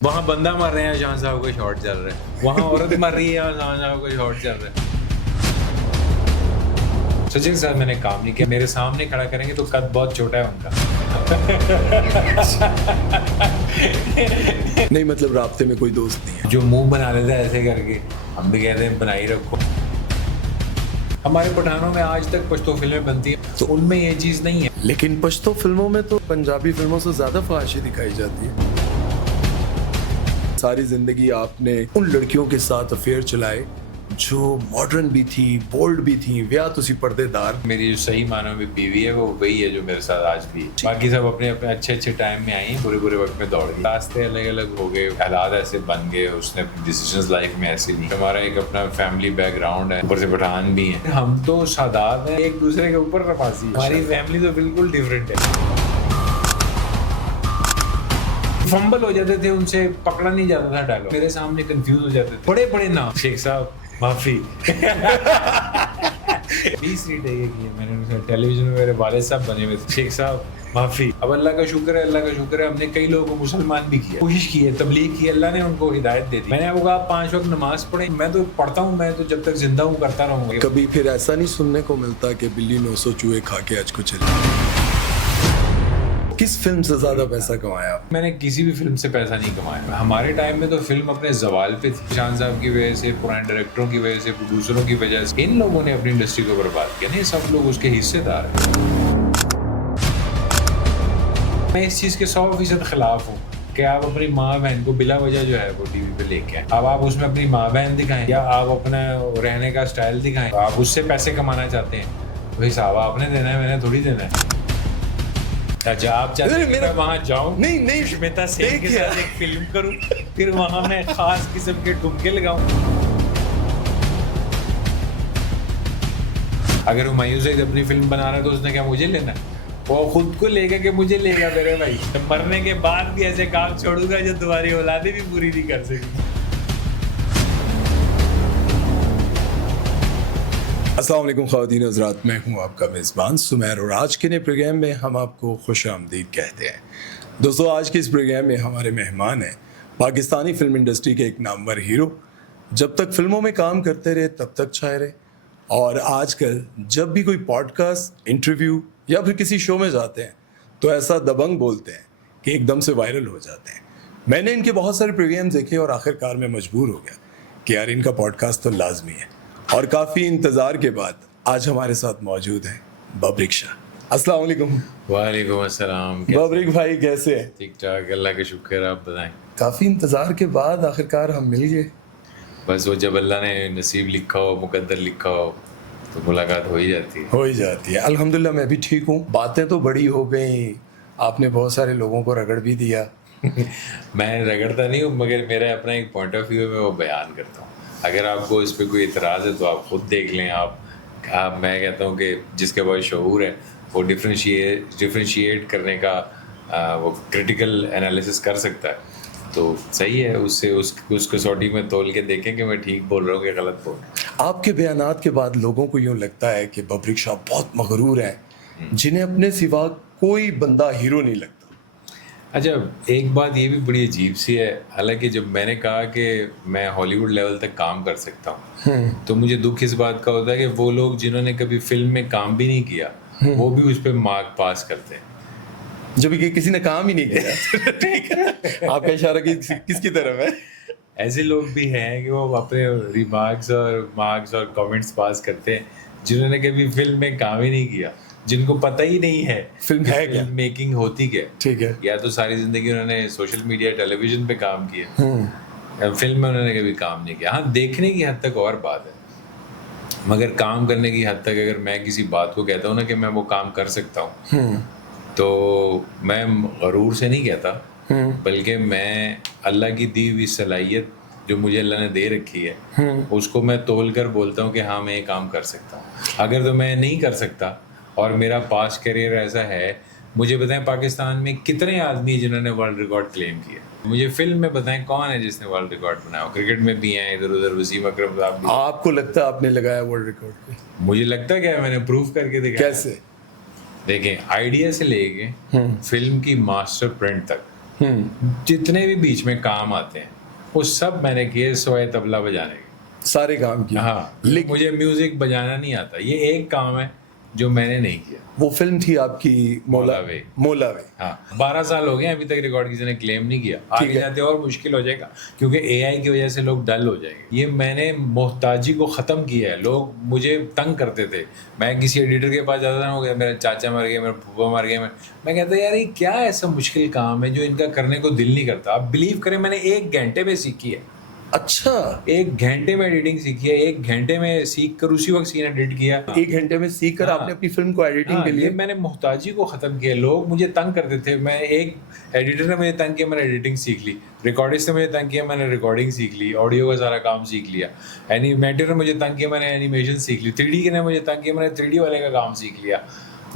वहाँ बंदा मर रहे हैं, शान साहब को शॉट चल रहा है, वहाँ औरत मर रही है और शान साहब को शॉट चल रहा है। सचिन साहब मैंने काम नहीं किया, मेरे सामने खड़ा करेंगे तो कद बहुत छोटा है उनका। नहीं मतलब राब्ते में कोई दोस्त नहीं है जो मुंह बना लेता है ऐसे करके, हम भी कहते हैं बनाई रखो। हमारे पठानों में आज तक पश्तो फिल्में बनती हैं तो उनमें ये चीज नहीं है। लेकिन पश्तो फिल्मों में तो पंजाबी फिल्मों से ज्यादा फहाशी दिखाई जाती है। सारी जिंदगी आपने उन लड़कियों के साथ अफेयर चलाए जो मॉडर्न भी थी, बोल्ड भी थी, ब्याह तुसी पर्देदार। मेरी जो सही मानों में बीवी है वो वही है जो मेरे साथ आज भी है। बाकी सब अपने अपने अच्छे अच्छे टाइम में आई, बुरे बुरे वक्त में दौड़ गई। रास्ते अलग अलग हो गए, हालात ऐसे बन गए, उसने अपनी डिसीजंस लाइफ में ऐसे ली। हमारा एक अपना फैमिली बैकग्राउंड है, ऊपर से पठान भी है, हम तो सादात हैं, एक दूसरे के ऊपर रपासी। हमारी फैमिली तो बिल्कुल डिफरेंट है। फंबल हो जाते थे, उनसे पकड़ा नहीं जाता था डायलॉग, मेरे सामने कंफ्यूज हो जाते थे। बड़े बड़े नाम, शेख साहब माफी। 20 रीटेक की है मैंने टेलीविजन में, मेरे वालिद साहब बने हुए थे, शेख साहब माफी। अब अल्लाह का शुक्र है, अल्लाह का शुक्र है, हमने कई लोगों को मुसलमान भी किया, कोशिश की है, तबलीग की, अल्लाह ने उनको हिदायत दे दी। मैंने आपको कहा 5 वक्त नमाज पढ़े, मैं तो पढ़ता हूँ, मैं तो जब तक जिंदा हूँ करता रहूंगा। कभी फिर ऐसा नहीं सुनने को मिलता कि बिल्ली 900 चूहे खा के आज को चली। किस फिल्म से ज्यादा पैसा कमाया? मैंने किसी भी फिल्म से पैसा नहीं कमाया। हमारे टाइम में तो फिल्म अपने जवाल पे थी, शान साहब की वजह से, पुराने डायरेक्टरों की वजह से, प्रोड्यूसरों की वजह से। इन लोगों ने अपनी इंडस्ट्री को बर्बाद किया, नहीं सब लोग उसके हिस्सेदार हैं। मैं इस चीज के 100% खिलाफ हूँ कि आप अपनी माँ बहन को बिला वजह जो है वो टीवी पे लेके आए। अब आप उसमें अपनी माँ बहन दिखाएं या आप अपना रहने का स्टाइल दिखाएं, आप उससे पैसे कमाना चाहते हैं तो हिसाब आपने देना है, मैंने थोड़ी देना है। अच्छा आप चाहते हैं कि मैं वहाँ जाऊँ, नहीं श्वेता सेन के साथ एक फिल्म करूँ, फिर वहाँ मैं खास किस्म के ठुमके लगाऊं। अगर हुमायूं सईद अपनी फिल्म बना रहा है तो उसने क्या मुझे लेना है? वो खुद को लेगा कि मुझे लेगा मेरे भाई। तो मरने के बाद भी ऐसे काम छोड़ूंगा जो तुम्हारी औलादें भी पूरी नहीं कर सकी। अस्सलाम वालेकुम ख़वातीन हज़रात, मैं हूँ आपका मेज़बान सुमैर और आज के नए प्रोग्राम में हम आपको खुशामदीद कहते हैं। दोस्तों आज के इस प्रोग्राम में हमारे मेहमान हैं पाकिस्तानी फिल्म इंडस्ट्री के एक नामवर हीरो, जब तक फिल्मों में काम करते रहे तब तक छाए रहे, और आजकल जब भी कोई पॉडकास्ट, इंटरव्यू या फिर किसी शो में जाते हैं तो ऐसा दबंग बोलते हैं कि एकदम से वायरल हो जाते हैं। मैंने इनके बहुत सारे प्रोग्राम देखे और आखिरकार मैं मजबूर हो गया कि यार इनका पॉडकास्ट तो लाजमी है, और काफ़ी इंतज़ार के बाद आज हमारे साथ मौजूद हैं बब्रिक शाह। अस्सलाम वालेकुम। वालेकुम अस्सलाम। बब्रिक भाई कैसे हैं? ठीक ठाक, अल्लाह का शुक्र, आप बताएं। काफ़ी इंतज़ार के बाद आखिरकार हम मिल गए। बस वो जब अल्लाह ने नसीब लिखा हो, मुकद्दर लिखा हो तो मुलाकात हो ही जाती है। हो ही जाती है। अल्हम्दुलिल्लाह मैं भी ठीक हूँ। बातें तो बड़ी हो गई, आपने बहुत सारे लोगों को रगड़ भी दिया। मैं रगड़ता नहीं हूँ, मगर मेरा अपना एक पॉइंट ऑफ व्यू है, मैं वो बयान करता हूँ। अगर आपको इस पर कोई इतराज़ है तो आप खुद देख लें। आप मैं कहता हूँ कि जिसके पास शऊर है वो डिफ्रेंशिएट करने का वो क्रिटिकल एनालिसिस कर सकता है तो सही है। उससे उस कसौटी में तोल के देखें कि मैं ठीक बोल रहा हूँ कि गलत बोल रहा हूँ। आपके बयानात के बाद लोगों को यूँ लगता है कि बब्रिक शाह बहुत मगरूर हैं, जिन्हें अपने सिवा कोई बंदा हीरो नहीं लगता। अच्छा, एक बात ये भी बड़ी अजीब सी है, हालांकि जब मैंने कहा कि मैं हॉलीवुड लेवल तक काम कर सकता हूँ तो मुझे दुख इस बात का होता है कि वो लोग जिन्होंने कभी फिल्म में काम भी नहीं किया वो भी उस पर मार्क पास करते हैं जब कि किसी ने काम ही नहीं किया। ठीक है, आपका इशारा किसकी तरफ है? ऐसे लोग भी हैं कि वो अपने रिमार्क्स और मार्क्स और कमेंट्स पास करते हैं जिन्होंने कभी फिल्म में काम ही नहीं किया, जिनको पता ही नहीं है फिल्म है क्या, फिल्म मेकिंग होती क्या। ठीक है, या तो सारी जिंदगी उन्होंने सोशल मीडिया, टेलीविजन पे काम किया, फिल्म में उन्होंने कभी काम नहीं किया। हाँ, देखने की हद तक और बात है, मगर काम करने की हद तक अगर मैं किसी बात को कहता हूँ ना कि मैं वो काम कर सकता हूँ तो मैं गरूर से नहीं कहता, बल्कि मैं अल्लाह की दी हुई सलाहियत जो मुझे अल्लाह ने दे रखी है उसको मैं तोल कर बोलता हूँ कि हाँ मैं ये काम कर सकता हूँ। अगर तो मैं नहीं कर सकता और मेरा पास्ट करियर ऐसा है, मुझे बताएं पाकिस्तान में कितने आदमी हैं जिन्होंने वर्ल्ड रिकॉर्ड क्लेम किया? मुझे फिल्म में बताएं कौन है जिसने वर्ल्ड रिकॉर्ड बनाया? क्रिकेट में भी हैं इधर उधर, वसीम अकरम साहब। आपको लगता है आपने लगाया वर्ल्ड रिकॉर्ड पे? मुझे लगता क्या है, मैंने प्रूफ करके दिखाया। कैसे? देखें, आइडिया से लेके फिल्म की मास्टर प्रिंट तक जितने भी बीच में काम आते हैं वो सब मैंने किए सिवाय तबला बजाने के। सारे काम किए। हाँ, लेकिन मुझे म्यूजिक बजाना नहीं आता, ये एक काम है जो मैंने नहीं किया। वो फिल्म थी आपकी मौलावे। मौलावे। हाँ, 12 साल हो गए अभी तक रिकॉर्ड किसी ने क्लेम नहीं किया। आगे है। जाते और मुश्किल हो जाएगा क्योंकि एआई की वजह से लोग डल हो जाएंगे। ये मैंने मोहताजी को ख़त्म किया है। लोग मुझे तंग करते थे, मैं किसी एडिटर के पास जाता था, हो गया मेरा चाचा मर गया, मेरा फूफा मर गया, मैं कहता यार ये क्या ऐसा मुश्किल काम है जो इनका करने को दिल नहीं करता। आप बिलीव करें मैंने 1 घंटे में सीखी है। अच्छा, 1 घंटे में एडिटिंग सीखी है, 1 घंटे में सीख कर उसी वक्त सीन एडिट किया। 1 घंटे में सीख कर हाँ। आपने अपनी फिल्म को एडिटिंग हाँ, के लिए। ये मैंने मोहताजी को ख़त्म किया। लोग मुझे तंग करते थे, मैं एक एडिटर ने मुझे तंग किया, मैंने एडिटिंग सीख ली। रिकॉर्डिस्ट ने मुझे तंग किया, मैंने रिकॉर्डिंग सीख ली, ऑडियो का सारा काम सीख लिया। एनिमेटर ने मुझे तंग किया, मैंने एनिमेशन सीख ली। 3D ने मुझे तंग किया, मैंने 3D वाले का काम सीख लिया।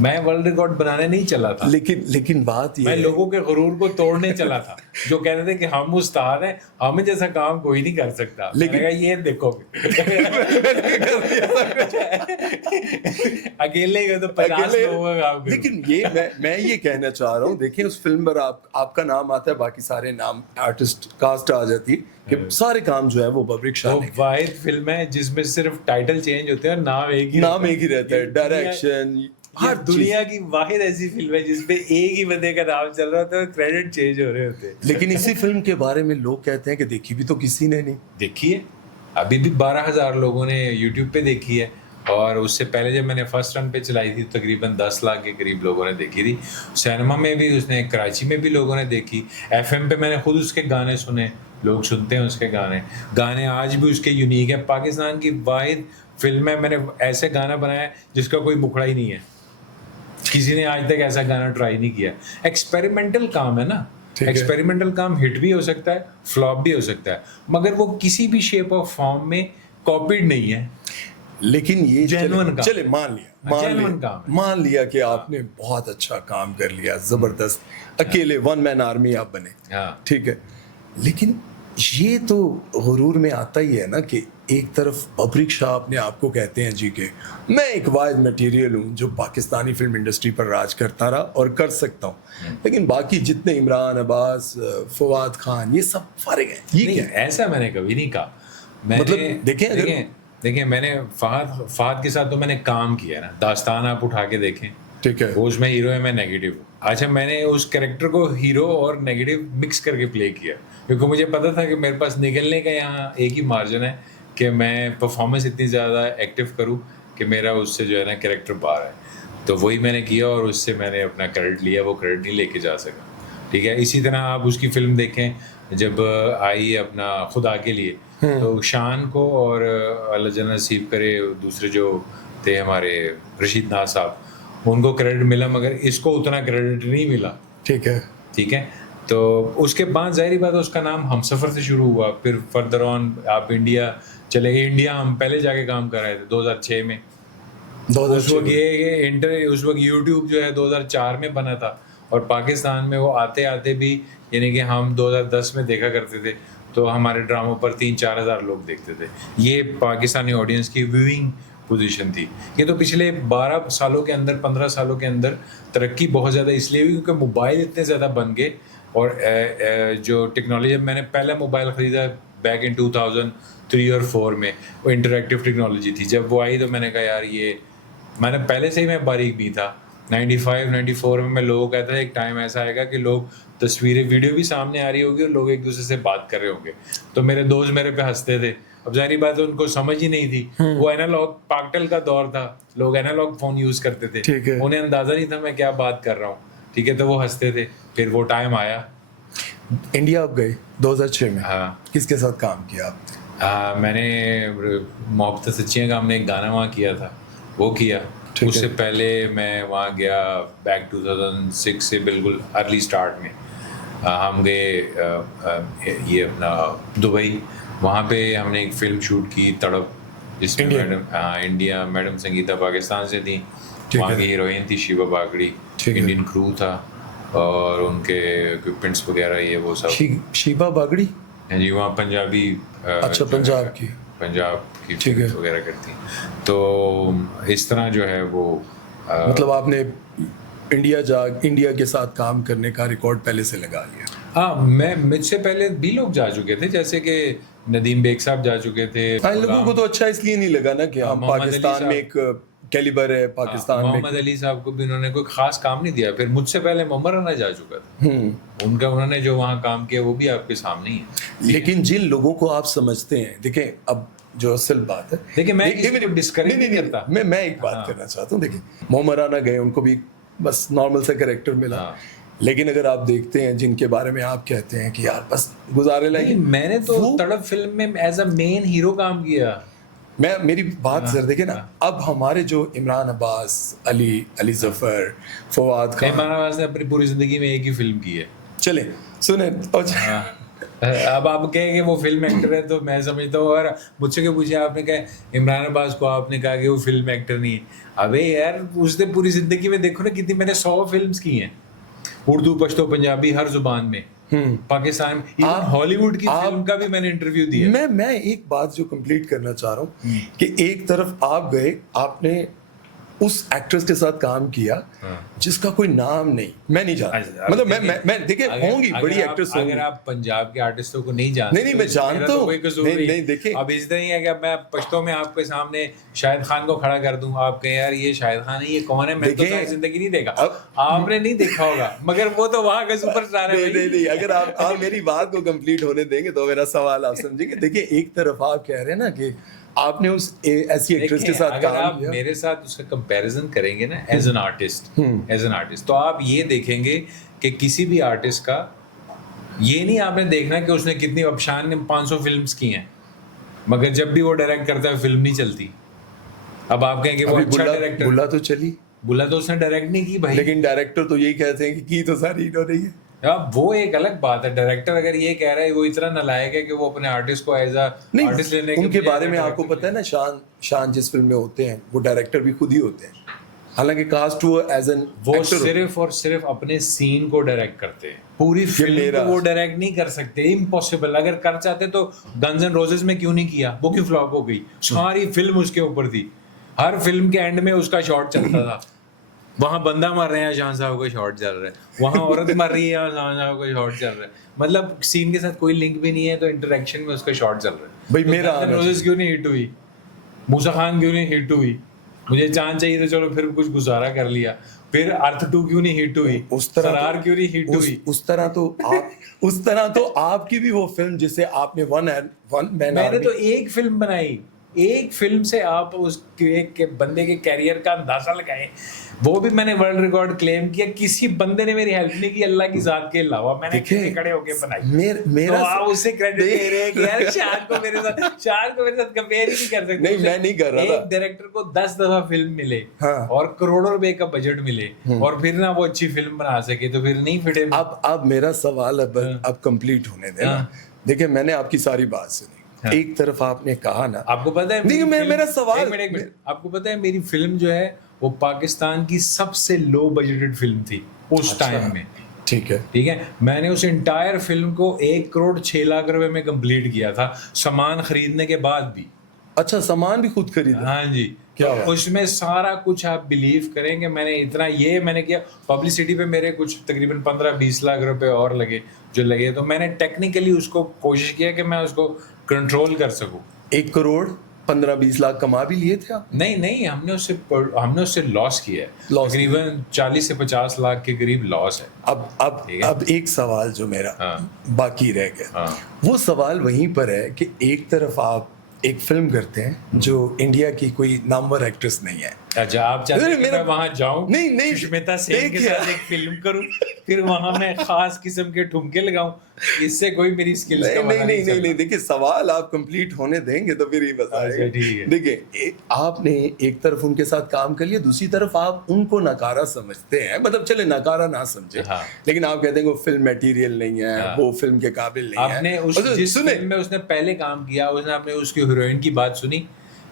मैं वर्ल्ड रिकॉर्ड बनाने नहीं चला था, लेकिन बात ये मैं है, लोगों के गुरूर को तोड़ने चला था जो कहते थे कि हम उस्ताद हैं, हमें जैसा काम कोई नहीं कर सकता। लेकिन- मैंने कहा ये देखो अकेले ही तो 50 लोगों का काम करूं। लेकिन ये मैं ये कहना चाह रहा हूँ, देखिए उस फिल्म पर आपका नाम आता है, बाकी सारे नाम आर्टिस्ट कास्ट आ जाती है कि सारे काम जो है वो बब्रिक शाह वो ने। वाहिद फिल्म है जिसमें सिर्फ टाइटल चेंज होते हैं और नाम एक ही नाम एक ही रहता है, डायरेक्शन हर दुनिया की वाहिद ऐसी फिल्म है जिसपे एक ही बंदे का नाम चल रहा होता है, क्रेडिट चेंज हो रहे होते हैं। लेकिन इसी फिल्म के बारे में लोग कहते हैं कि देखी भी तो किसी ने नहीं। देखिए अभी भी 12,000 लोगों ने यूट्यूब पे देखी है, और उससे पहले जब मैंने फर्स्ट रन पे चलाई थी तकरीबन 10 लाख के करीब लोगों ने देखी थी। सिनेमा में भी उसने, कराची में भी लोगों ने देखी, FM पे मैंने खुद उसके गाने सुने, लोग सुनते हैं उसके गाने आज भी उसके यूनिक है। पाकिस्तान की वाहिद फिल्म है, मैंने ऐसे गाना बनाया है जिसका कोई मुखड़ा ही नहीं है, किसी ने आज तक ऐसा गाना ट्राई नहीं किया। एक्सपेरिमेंटल काम है ना, एक्सपेरिमेंटल काम हिट भी हो सकता है, फ्लॉप भी हो सकता है, मगर वो किसी भी शेप ऑफ फॉर्म में कॉपीड नहीं है। लेकिन ये Genuine काम। चले मान Genuine काम है। मान लिया कि आपने बहुत अच्छा काम कर लिया, जबरदस्त, अकेले वन मैन आर्मी आप बने, हाँ, ठीक है। लेकिन ये तो गुरूर में आता ही है ना कि एक तरफ बब्रिक शाह अपने आप को कहते हैं जी के मैं एक वाहिद मटेरियल हूँ जो पाकिस्तानी फिल्म इंडस्ट्री पर राज करता रहा और कर सकता हूँ, लेकिन बाकी जितने इमरान अब्बास, फवाद खान, ये सब फारिग हैं। ये नहीं, क्या है? ऐसा मैंने कभी नहीं कहा। मतलब देखें मैंने फहद के साथ तो मैंने काम किया ना, दास्तान आप उठा के देखें, ठीक है, वो उसमें हीरो है, मैं नेगेटिव हूँ। अच्छा, मैंने उस कैरेक्टर को हीरो और नेगेटिव मिक्स करके प्ले किया क्योंकि मुझे पता था कि मेरे पास निकलने का यहाँ एक ही मार्जिन है कि मैं परफॉर्मेंस इतनी ज़्यादा एक्टिव करूँ कि मेरा उससे जो है ना कैरेक्टर बाहर है। तो वही मैंने किया और उससे मैंने अपना क्रेडिट लिया, वो क्रेडिट नहीं लेके जा सका। ठीक है, इसी तरह आप उसकी फिल्म देखें, जब आई अपना खुदा के लिए, तो शान को और अल्लाह जन्नत नसीब करे दूसरे जो थे हमारे रशीद नाज साहब, उनको क्रेडिट मिला, मगर इसको उतना क्रेडिट नहीं मिला। ठीक है, ठीक है। तो उसके बाद जाहिर बात है उसका नाम हमसफ़र से शुरू हुआ, फिर फर्दर ऑन आप इंडिया चले गए। इंडिया हम पहले जाके काम कर रहे थे 2006 में। उस वक्त उस वक्त यूट्यूब जो है 2004 में बना था, और पाकिस्तान में वो आते आते भी, यानी कि हम 2010 में देखा करते थे तो हमारे ड्रामों पर 3-4 हज़ार लोग देखते थे। ये पाकिस्तानी ऑडियंस की व्यूइंग पोजीशन थी। ये तो पिछले 12 सालों के अंदर, 15 सालों के अंदर तरक्की बहुत ज़्यादा इसलिए हुई क्योंकि मोबाइल इतने ज़्यादा बन गए, और जो टेक्नोलॉजी, मैंने पहला मोबाइल ख़रीदा बैक इन 2003 और 4 में, वो इंटरैक्टिव टेक्नोलॉजी थी। जब वो आई तो मैंने कहा यार ये, मैंने पहले से ही मैं बारीक भी था। 95-94 में मैं लोगों को कहता था एक टाइम ऐसा आएगा कि लोग तस्वीरें, वीडियो भी सामने आ रही होगी और लोग एक दूसरे से बात कर रहे होंगे, तो मेरे दोस्त मेरे पे हंसते थे। अब जारी बात है उनको समझ ही नहीं थी, वो एनालॉग पाकटेल का दौर था, लोग एनालॉग फोन यूज करते थे, उन्हें अंदाजा नहीं था मैं क्या बात कर रहा हूँ। ठीक है, तो वो हंसते थे। फिर वो टाइम आया, इंडिया आप गए 2006 में। हाँ, किसके साथ काम किया आपने? मैंने मोहब्बत सच्चियाँ का हमने एक गाना वहाँ किया था, वो किया। उससे पहले मैं वहाँ गया बैक 2006 से बिल्कुल अर्ली स्टार्ट में। हम गए ये अपना दुबई, वहाँ पे हमने एक फिल्म शूट की तड़प, जिसमें इंडिया मैडम संगीता पाकिस्तान से थी, वहाँ की हीरोइन थी शिवा बागड़ी, इंडियन क्रू था, और उनके इक्विपमेंट्स वगैरह ये वो सब। शिवा बागड़ी जी, वहाँ पंजाबी, अच्छा, पंजाब की फिल्म वगैरह करती। तो इस तरह जो है वो मतलब आपने इंडिया के साथ काम करने का रिकॉर्ड पहले से लगा लिया। हाँ, मैं मुझसे पहले भी लोग जा चुके थे, जैसे कि नदीम बेग साहब जा चुके थे। इन लोगों को तो अच्छा इसलिए नहीं लगा ना कि हम मोहम्मद अली पाकिस्तान साहब। में एक कैलिबर है, पाकिस्तान में मोहम्मद अली साहब को भी उन्होंने कोई खास काम नहीं दिया। फिर मुझसे पहले मोहम्मद राना जा चुका था, उनका उन्होंने जो वहाँ काम किया वो भी आपके सामने ही है। लेकिन जिन लोगों को आप समझते हैं, देखें अब जो असल बात है, देखिए मैं किसी मेरी को discourage नहीं करता। मैं एक बात करना चाहता हूँ। देखिए मोहम्मद राना गए, उनको भी बस नॉर्मल सा कैरेक्टर मिला। हाँ। लेकिन अगर आप देखते हैं जिनके बारे में आप कहते हैं कि यार बस गुजारे नहीं, लायक, मैंने तो तड़प फिल्म में एज अ मेन हीरो काम किया। मेरी बात सर देखे ना, अब हमारे जो इमरान अब्बास, अली जफर, फवाद खान, इमरान अब्बास ने अपनी पूरी जिंदगी में एक ही फिल्म की है। चले सुने अब आप कहें कि वो फिल्म एक्टर है तो मैं समझता हूँ। और मुझसे क्यों पूछे आपने, कहा इमरान अब्बास को आपने कहा कि वो फिल्म एक्टर नहीं है। अबे यार उसने पूरी जिंदगी में देखो ना कितनी, मैंने 100 फिल्म्स की हैं, उर्दू, पश्तो, पंजाबी, हर जुबान में, पाकिस्तान में, इवन हॉलीवुड की फिल्म का भी मैंने इंटरव्यू दिया। मैं एक बात जो कंप्लीट करना चाह रहा हूँ कि एक तरफ आप गए, आपने उस एक्ट्रेस के साथ काम किया जिसका कोई नाम नहीं, मैं नहीं जानता, मतलब मैं देखिए होंगी बड़ी एक्ट्रेस होंगी। अगर आप पंजाब के आर्टिस्टों को नहीं जानते, नहीं मैं जानता हूँ, कोई कसूर नहीं। देखिए अब इस तरह ही है कि मैं पश्तो में आपके सामने शाहिद खान को खड़ा कर दूं, आप कहें यार ये शाहिद खान है, ये कौन है, मैं तो सारी जिंदगी नहीं देखा। आपने नहीं देखा होगा, मगर वो तो वहाँ का सुपरस्टार है। नहीं अगर आप मेरी बात को कंप्लीट होने देंगे तो मेरा सवाल आप समझेंगे। देखिए एक तरफ आप कह रहे हैं ना कि आपने उस ऐसी एक्ट्रेस के साथ अगर काम आप किया, मेरे साथ उसका कंपैरिजन करेंगे ना एज एन आर्टिस्ट, तो आप ये देखेंगे कि किसी भी आर्टिस्ट का ये नहीं आपने देखना कि उसने कितनी, अब शान ने 500 फिल्म्स की हैं, मगर जब भी वो डायरेक्ट करता है फिल्म नहीं चलती। अब आप कहेंगे वो अच्छा डायरेक्टर, बुला तो चली, बुला तो उसने डायरेक्ट नहीं की भाई, लेकिन डायरेक्टर तो यही कहते हैं कि की तो सारी इन्होंने ही है। अब वो एक अलग बात है। डायरेक्टर अगर ये कह रहा है, वो इतना नालायक है कि वो अपने आर्टिस्ट को एज अ आर्टिस्ट लेने उनके बारे में आपको पता है ना, शान जिस फिल्म में होते हैं वो डायरेक्टर भी खुद ही होते हैं, हालांकि कास्ट वो एज एन वो सिर्फ और सिर्फ अपने सीन को डायरेक्ट करते हैं, पूरी फिल्म को वो डायरेक्ट नहीं कर सकते, इम्पॉसिबल। अगर कर चाहते तो गन्स एंड रोजेस में क्यों नहीं किया, वो क्यों फ्लॉप हो गई, सारी फिल्म उसके ऊपर थी, हर फिल्म के एंड में उसका शॉट चलता था। वहाँ बंदा मर रहे हैं, शान साहब का शॉट चल रहा है, वहाँ औरत मर रही है, शान साहब का शॉट चल रहा है, मतलब सीन के साथ कोई लिंक भी नहीं है, तो इंटरेक्शन में उसका शॉट चल रहा है। भाई मेरा रोजेस क्यों नहीं हिट हुई, मूसा खान क्यों नहीं हिट हुई, मुझे चांद चाहिए तो चलो फिर कुछ गुजारा कर लिया, फिर अर्थ 2 क्यों नहीं हिट हुई, उस तरह सरार क्यों नहीं हिट हुई, उस तरह तो आपकी भी वो फिल्म जिसे आपने वन मैन, मैंने तो एक फिल्म बनाई, एक फिल्म से आप उस एक के बंदे के कैरियर का अंदाजा लगाए, वो भी मैंने वर्ल्ड रिकॉर्ड क्लेम किया, किसी बंदे ने मेरी हेल्प नहीं की अल्लाह की जात के अलावा, मैंने खड़े होके बनाई। मेरा तो आप उससे क्रेडिट दे रहे हैं कि यार शान को मेरे साथ कंपेयर ही नहीं कर सकते। नहीं मैं नहीं कर रहा था। एक डायरेक्टर को 10 दफा फिल्म मिले और करोड़ों रुपए का बजट मिले और फिर ना वो अच्छी फिल्म बना सके, तो फिर नहीं फिटे। अब मेरा सवाल अब कंप्लीट होने देना। देखिए मैंने आपकी सारी बात सुनी, एक तरफ आपने कहा ना, आपको पता है नहीं मेरा सवाल, एक मिनट, आपको पता है मेरी फिल्म जो है वो पाकिस्तान की सबसे लो बजटेड फिल्म थी उस टाइम में। ठीक है, मैंने उस इंटायर फिल्म को 1 करोड़ 6 लाख रुपए में कंप्लीट किया था, सामान खरीदने के बाद भी। अच्छा सामान भी खुद खरीदा? हाँ जी, क्या तो उसमें सारा कुछ आप बिलीव करेंगे, मैंने किया। पब्लिसिटी पे मेरे कुछ तकरीबन 15-20 लाख रुपए और लगे, जो लगे तो मैंने टेक्निकली उसको कोशिश किया कि मैं उसको कंट्रोल कर सकूं। 1 करोड़ 15-20 लाख कमा भी लिए थे आप? नहीं, हमने उससे लॉस किया है, तकरीबन 40 से 50 लाख के करीब लॉस है। अब एक सवाल जो मेरा बाकी रह गया, वो सवाल वहीं पर है कि एक तरफ आप एक फिल्म करते हैं जो इंडिया की कोई नामवर एक्ट्रेस नहीं है। अच्छा, आप चाहते हैं कि मैं वहां जाऊं, नहीं सुष्मिता सेन के साथ एक फिल्म करूं, फिर वहां मैं खास किस्म के ठुमके लगाऊं, इससे कोई मेरी स्किल्स का पता नहीं देखिए सवाल आप कंप्लीट होने देंगे तो फिर ही बताएंगे। देखिए आपने एक तरफ उनके साथ काम कर लिया, दूसरी तरफ आप उनको नकारा समझते हैं, मतलब चले नकारा ना समझे, लेकिन आप कहते हैं वो फिल्म मटेरियल नहीं है, वो फिल्म के काबिल नहीं है। आपने जिस फिल्म में उसने पहले काम किया, उसने उसकी हीरोइन की बात सुनी,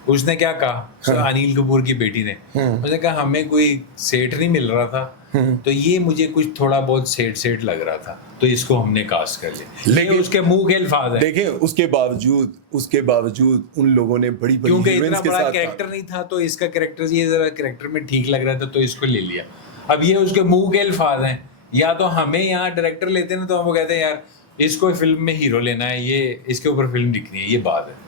उसने क्या कहा, अनिल कपूर की बेटी ने, उसने कहा हमें कोई सेट नहीं मिल रहा था, तो ये मुझे कुछ थोड़ा बहुत सेट लग रहा था, तो इसको हमने कास्ट कर लिया। लेकिन उसके मुंह के अल्फाज हैं। देखें उसके बावजूद उन लोगों ने बड़ी क्योंकि इतना बड़ा कैरेक्टर नहीं था, तो इसका कैरेक्टर ये जरा कैरेक्टर में ठीक लग रहा था, तो इसको ले लिया। अब ये उसके मुंह के अल्फाज हैं या तो हमें यहाँ डायरेक्टर लेते हैं तो हम वो कहते हैं यार इसको फिल्म में हीरो लेना है, ये इसके ऊपर फिल्म लिखनी है, ये बात है।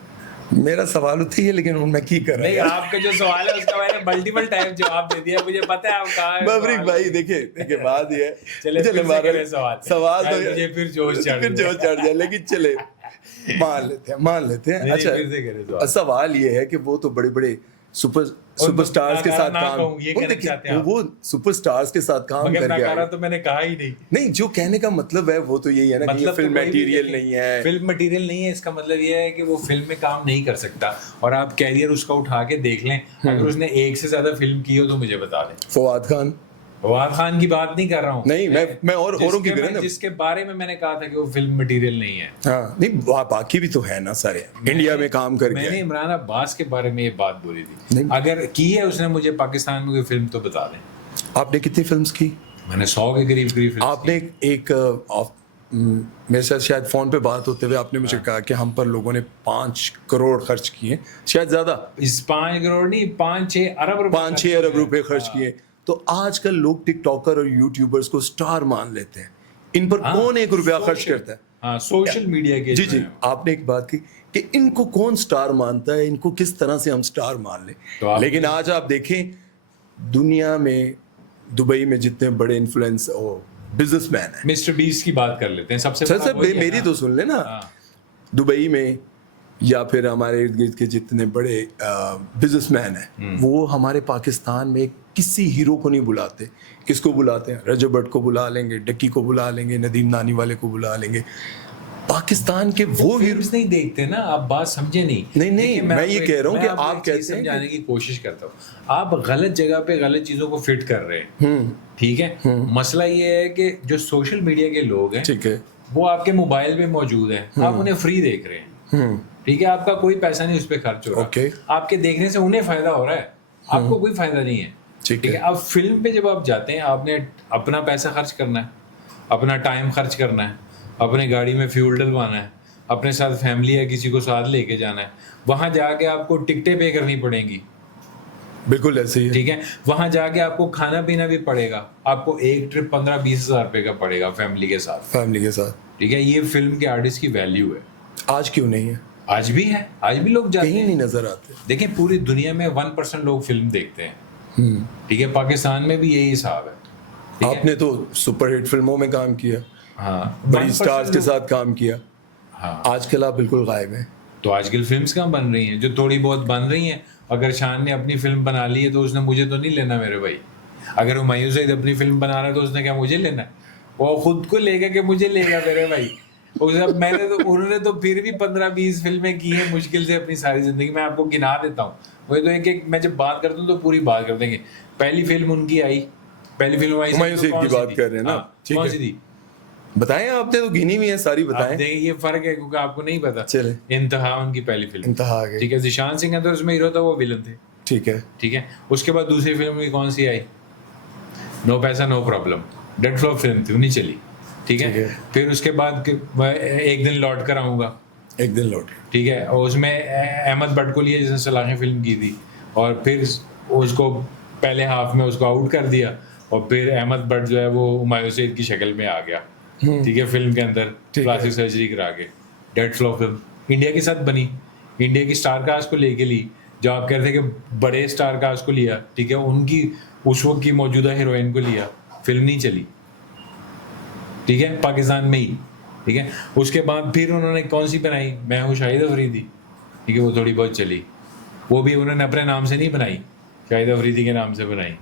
मेरा सवाल उठी है लेकिन हूँ मैं की कर रहा नहीं, आपका जो सवाल है उसका मैंने मल्टीपल टाइम जवाब दे दिया, मुझे पता है आप कहाँ हैं। मवरिक भाई देखिए बात ये है, चले फिर से करें सवाल तो मुझे फिर जोश चढ़ जाए, लेकिन चले मान लेते हैं। नहीं, फिर से करें अच्छा, सवाल ये है कि वो तो बड़े बड़े सुपरस्टार्स के साथ काम, वो सुपरस्टार्स के साथ काम करके आए। तो मैंने कहा ही नहीं, जो कहने का मतलब है वो तो यही है ना कि ये फिल्म मटेरियल नहीं है। फिल्म मटेरियल नहीं है, इसका मतलब ये है कि वो फिल्म में काम नहीं कर सकता, और आप कैरियर उसका उठा के देख लें, अगर उसने एक से ज्यादा फिल्म की हो तो मुझे बता दें। फवाद खान की बात नहीं कर रहा हूँ, नहीं मैं औरों की करें, जिसके बारे में मैंने कहा था कि वो फिल्म मटेरियल नहीं है। हाँ, नहीं बाकी भी तो है ना सारे इंडिया में काम करके। मैंने इमरान अब्बास के बारे में ये बात बोली थी, अगर की है उसने मुझे पाकिस्तान में कोई फिल्म तो बता दें। आपने कितनी फिल्म्स की? मैंने 100 के करीब आपने एक मेरे साथ शायद फोन पे बात होते हुए आपने मुझे कहा कि हम पर लोगों ने 5 करोड़ खर्च किए, शायद ज्यादा, इस 5 करोड़ नहीं 5-6 अरब रुपए खर्च किए। तो आजकल लोग टिकटॉकर और यूट्यूबर्स को स्टार मान लेते हैं, इन पर कौन 1 रुपया खर्च करता है? हाँ, सोशल मीडिया के जी आपने एक बात की कि इनको कौन स्टार मानता है, इनको किस तरह से हम स्टार मान लें। तो लेकिन आज आप देखें दुनिया में, दुबई में जितने बड़े इन्फ्लुएंस बिजनेसमैन है, मिस्टर बीस्ट की बात कर लेते हैं सबसे मेरी तो सुन लेना। दुबई में या फिर हमारे इर्द गिर्द के जितने बड़े बिजनेसमैन हैं, वो हमारे पाकिस्तान में किसी हीरो को नहीं बुलाते। किसको बुलाते हैं? रजब भट्ट को बुला लेंगे, डक्की को बुला लेंगे, नदीम नानी वाले को बुला लेंगे। पाकिस्तान के वो हीरोज नहीं देखते ना, आप बात समझे नहीं। नहीं मैं ये कह रहा हूँ कि आप कैसे समझाने की कोशिश करता हूँ, आप गलत जगह पे गलत चीजों को फिट कर रहे हैं। ठीक है, मसला ये है कि जो सोशल मीडिया के लोग हैं, ठीक है, वो आपके मोबाइल पे मौजूद हैं, आप उन्हें फ्री देख रहे हैं। ठीक है, आपका कोई पैसा नहीं उस पर खर्च हो रहा, आपके देखने से उन्हें फायदा हो रहा है, आपको कोई फायदा नहीं है। ठीक है, अब फिल्म पे जब आप जाते हैं, आपने अपना पैसा खर्च करना है, अपना टाइम खर्च करना है, अपने गाड़ी में फ्यूल डलवाना है, अपने साथ फैमिली या किसी को साथ लेके जाना है, वहां जाके आपको टिकटें पे करनी पड़ेंगी। बिल्कुल ऐसे ही है। ठीक है, वहां जाके आपको खाना पीना भी पड़ेगा, आपको एक ट्रिप 15-20 हज़ार रुपए का पड़ेगा फैमिली के साथ। ठीक है, ये फिल्म के आर्टिस्ट की वैल्यू है। आज क्यों नहीं है? आज भी है, आज भी लोग जाते हैं, नहीं नजर आते। देखिए पूरी दुनिया में 1% लोग फिल्म देखते हैं। ठीक है, पाकिस्तान में भी यही हिसाब है। आपने तो सुपरहिट फिल्मों में काम किया, हाँ, बड़ी स्टार्स के साथ काम किया। हाँ, आजकल आप बिल्कुल गायब हैं। तो आजकल फिल्म्स कहाँ बन रही हैं? जो थोड़ी बहुत बन रही हैं, अगर शान ने अपनी फिल्म बना ली है तो उसने मुझे तो नहीं लेना मेरे भाई। अगर हुमायूं सईद अपनी फिल्म बना रहा है तो उसने क्या मुझे लेना? वो खुद को लेगा कि मुझे लेगा मेरे भाई। उन्होंने तो फिर भी 15-20 फिल्में की हैं मुश्किल से अपनी सारी जिंदगी। मैं आपको गिना देता हूँ, वही तो एक मैं जब बात करता हूँ तो पूरी बात कर देंगे। पहली फिल्म उनकी आई, पहली फिल्म हुमायूं सईद की बात कर रहे हैं ना? कौन सी थी बताएं, आपने तो गिनी हुई है सारी, बताएं। ये फर्क है क्योंकि आपको नहीं पता। चले, इंतहा उनकी पहली फिल्म। इंतहा, ठीक है, जिशान सिंह अंदर उसमें हीरो था, वो विलन थे। ठीक है। उसके बाद दूसरी फिल्म की कौन सी आई? नो पैसा no problem, dead flop film थी, नहीं चली। ठीक है, फिर उसके बाद एक दिन लौट कर आऊंगा, ठीक है, और उसमें अहमद भट्ट को लिए जिसने सलाखें फिल्म की थी, और फिर उसको पहले हाफ में उसको आउट कर दिया, और फिर अहमद भट्ट जो है वो हुमायूं सईद की शक्ल में आ गया। ठीक है, फिल्म के अंदर प्लास्टिक सर्जरी करा के। डेड फ्लॉप फिल्म इंडिया के साथ बनी, इंडिया की स्टार कास्ट को लेके ली, जो आप कह रहे थे कि बड़े स्टार कास्ट को लिया। ठीक है, उनकी उस वक्त की मौजूदा हीरोइन को लिया, फिल्म नहीं चली। ठीक है, पाकिस्तान में ही। ठीक है, उसके बाद फिर उन्होंने कौन सी बनाई? मैं हूँ शाहिद अफरीदी। ठीक है, वो थोड़ी बहुत चली, वो भी उन्होंने अपने नाम से नहीं बनाई, शाहिद अफरीदी के नाम से बनाई,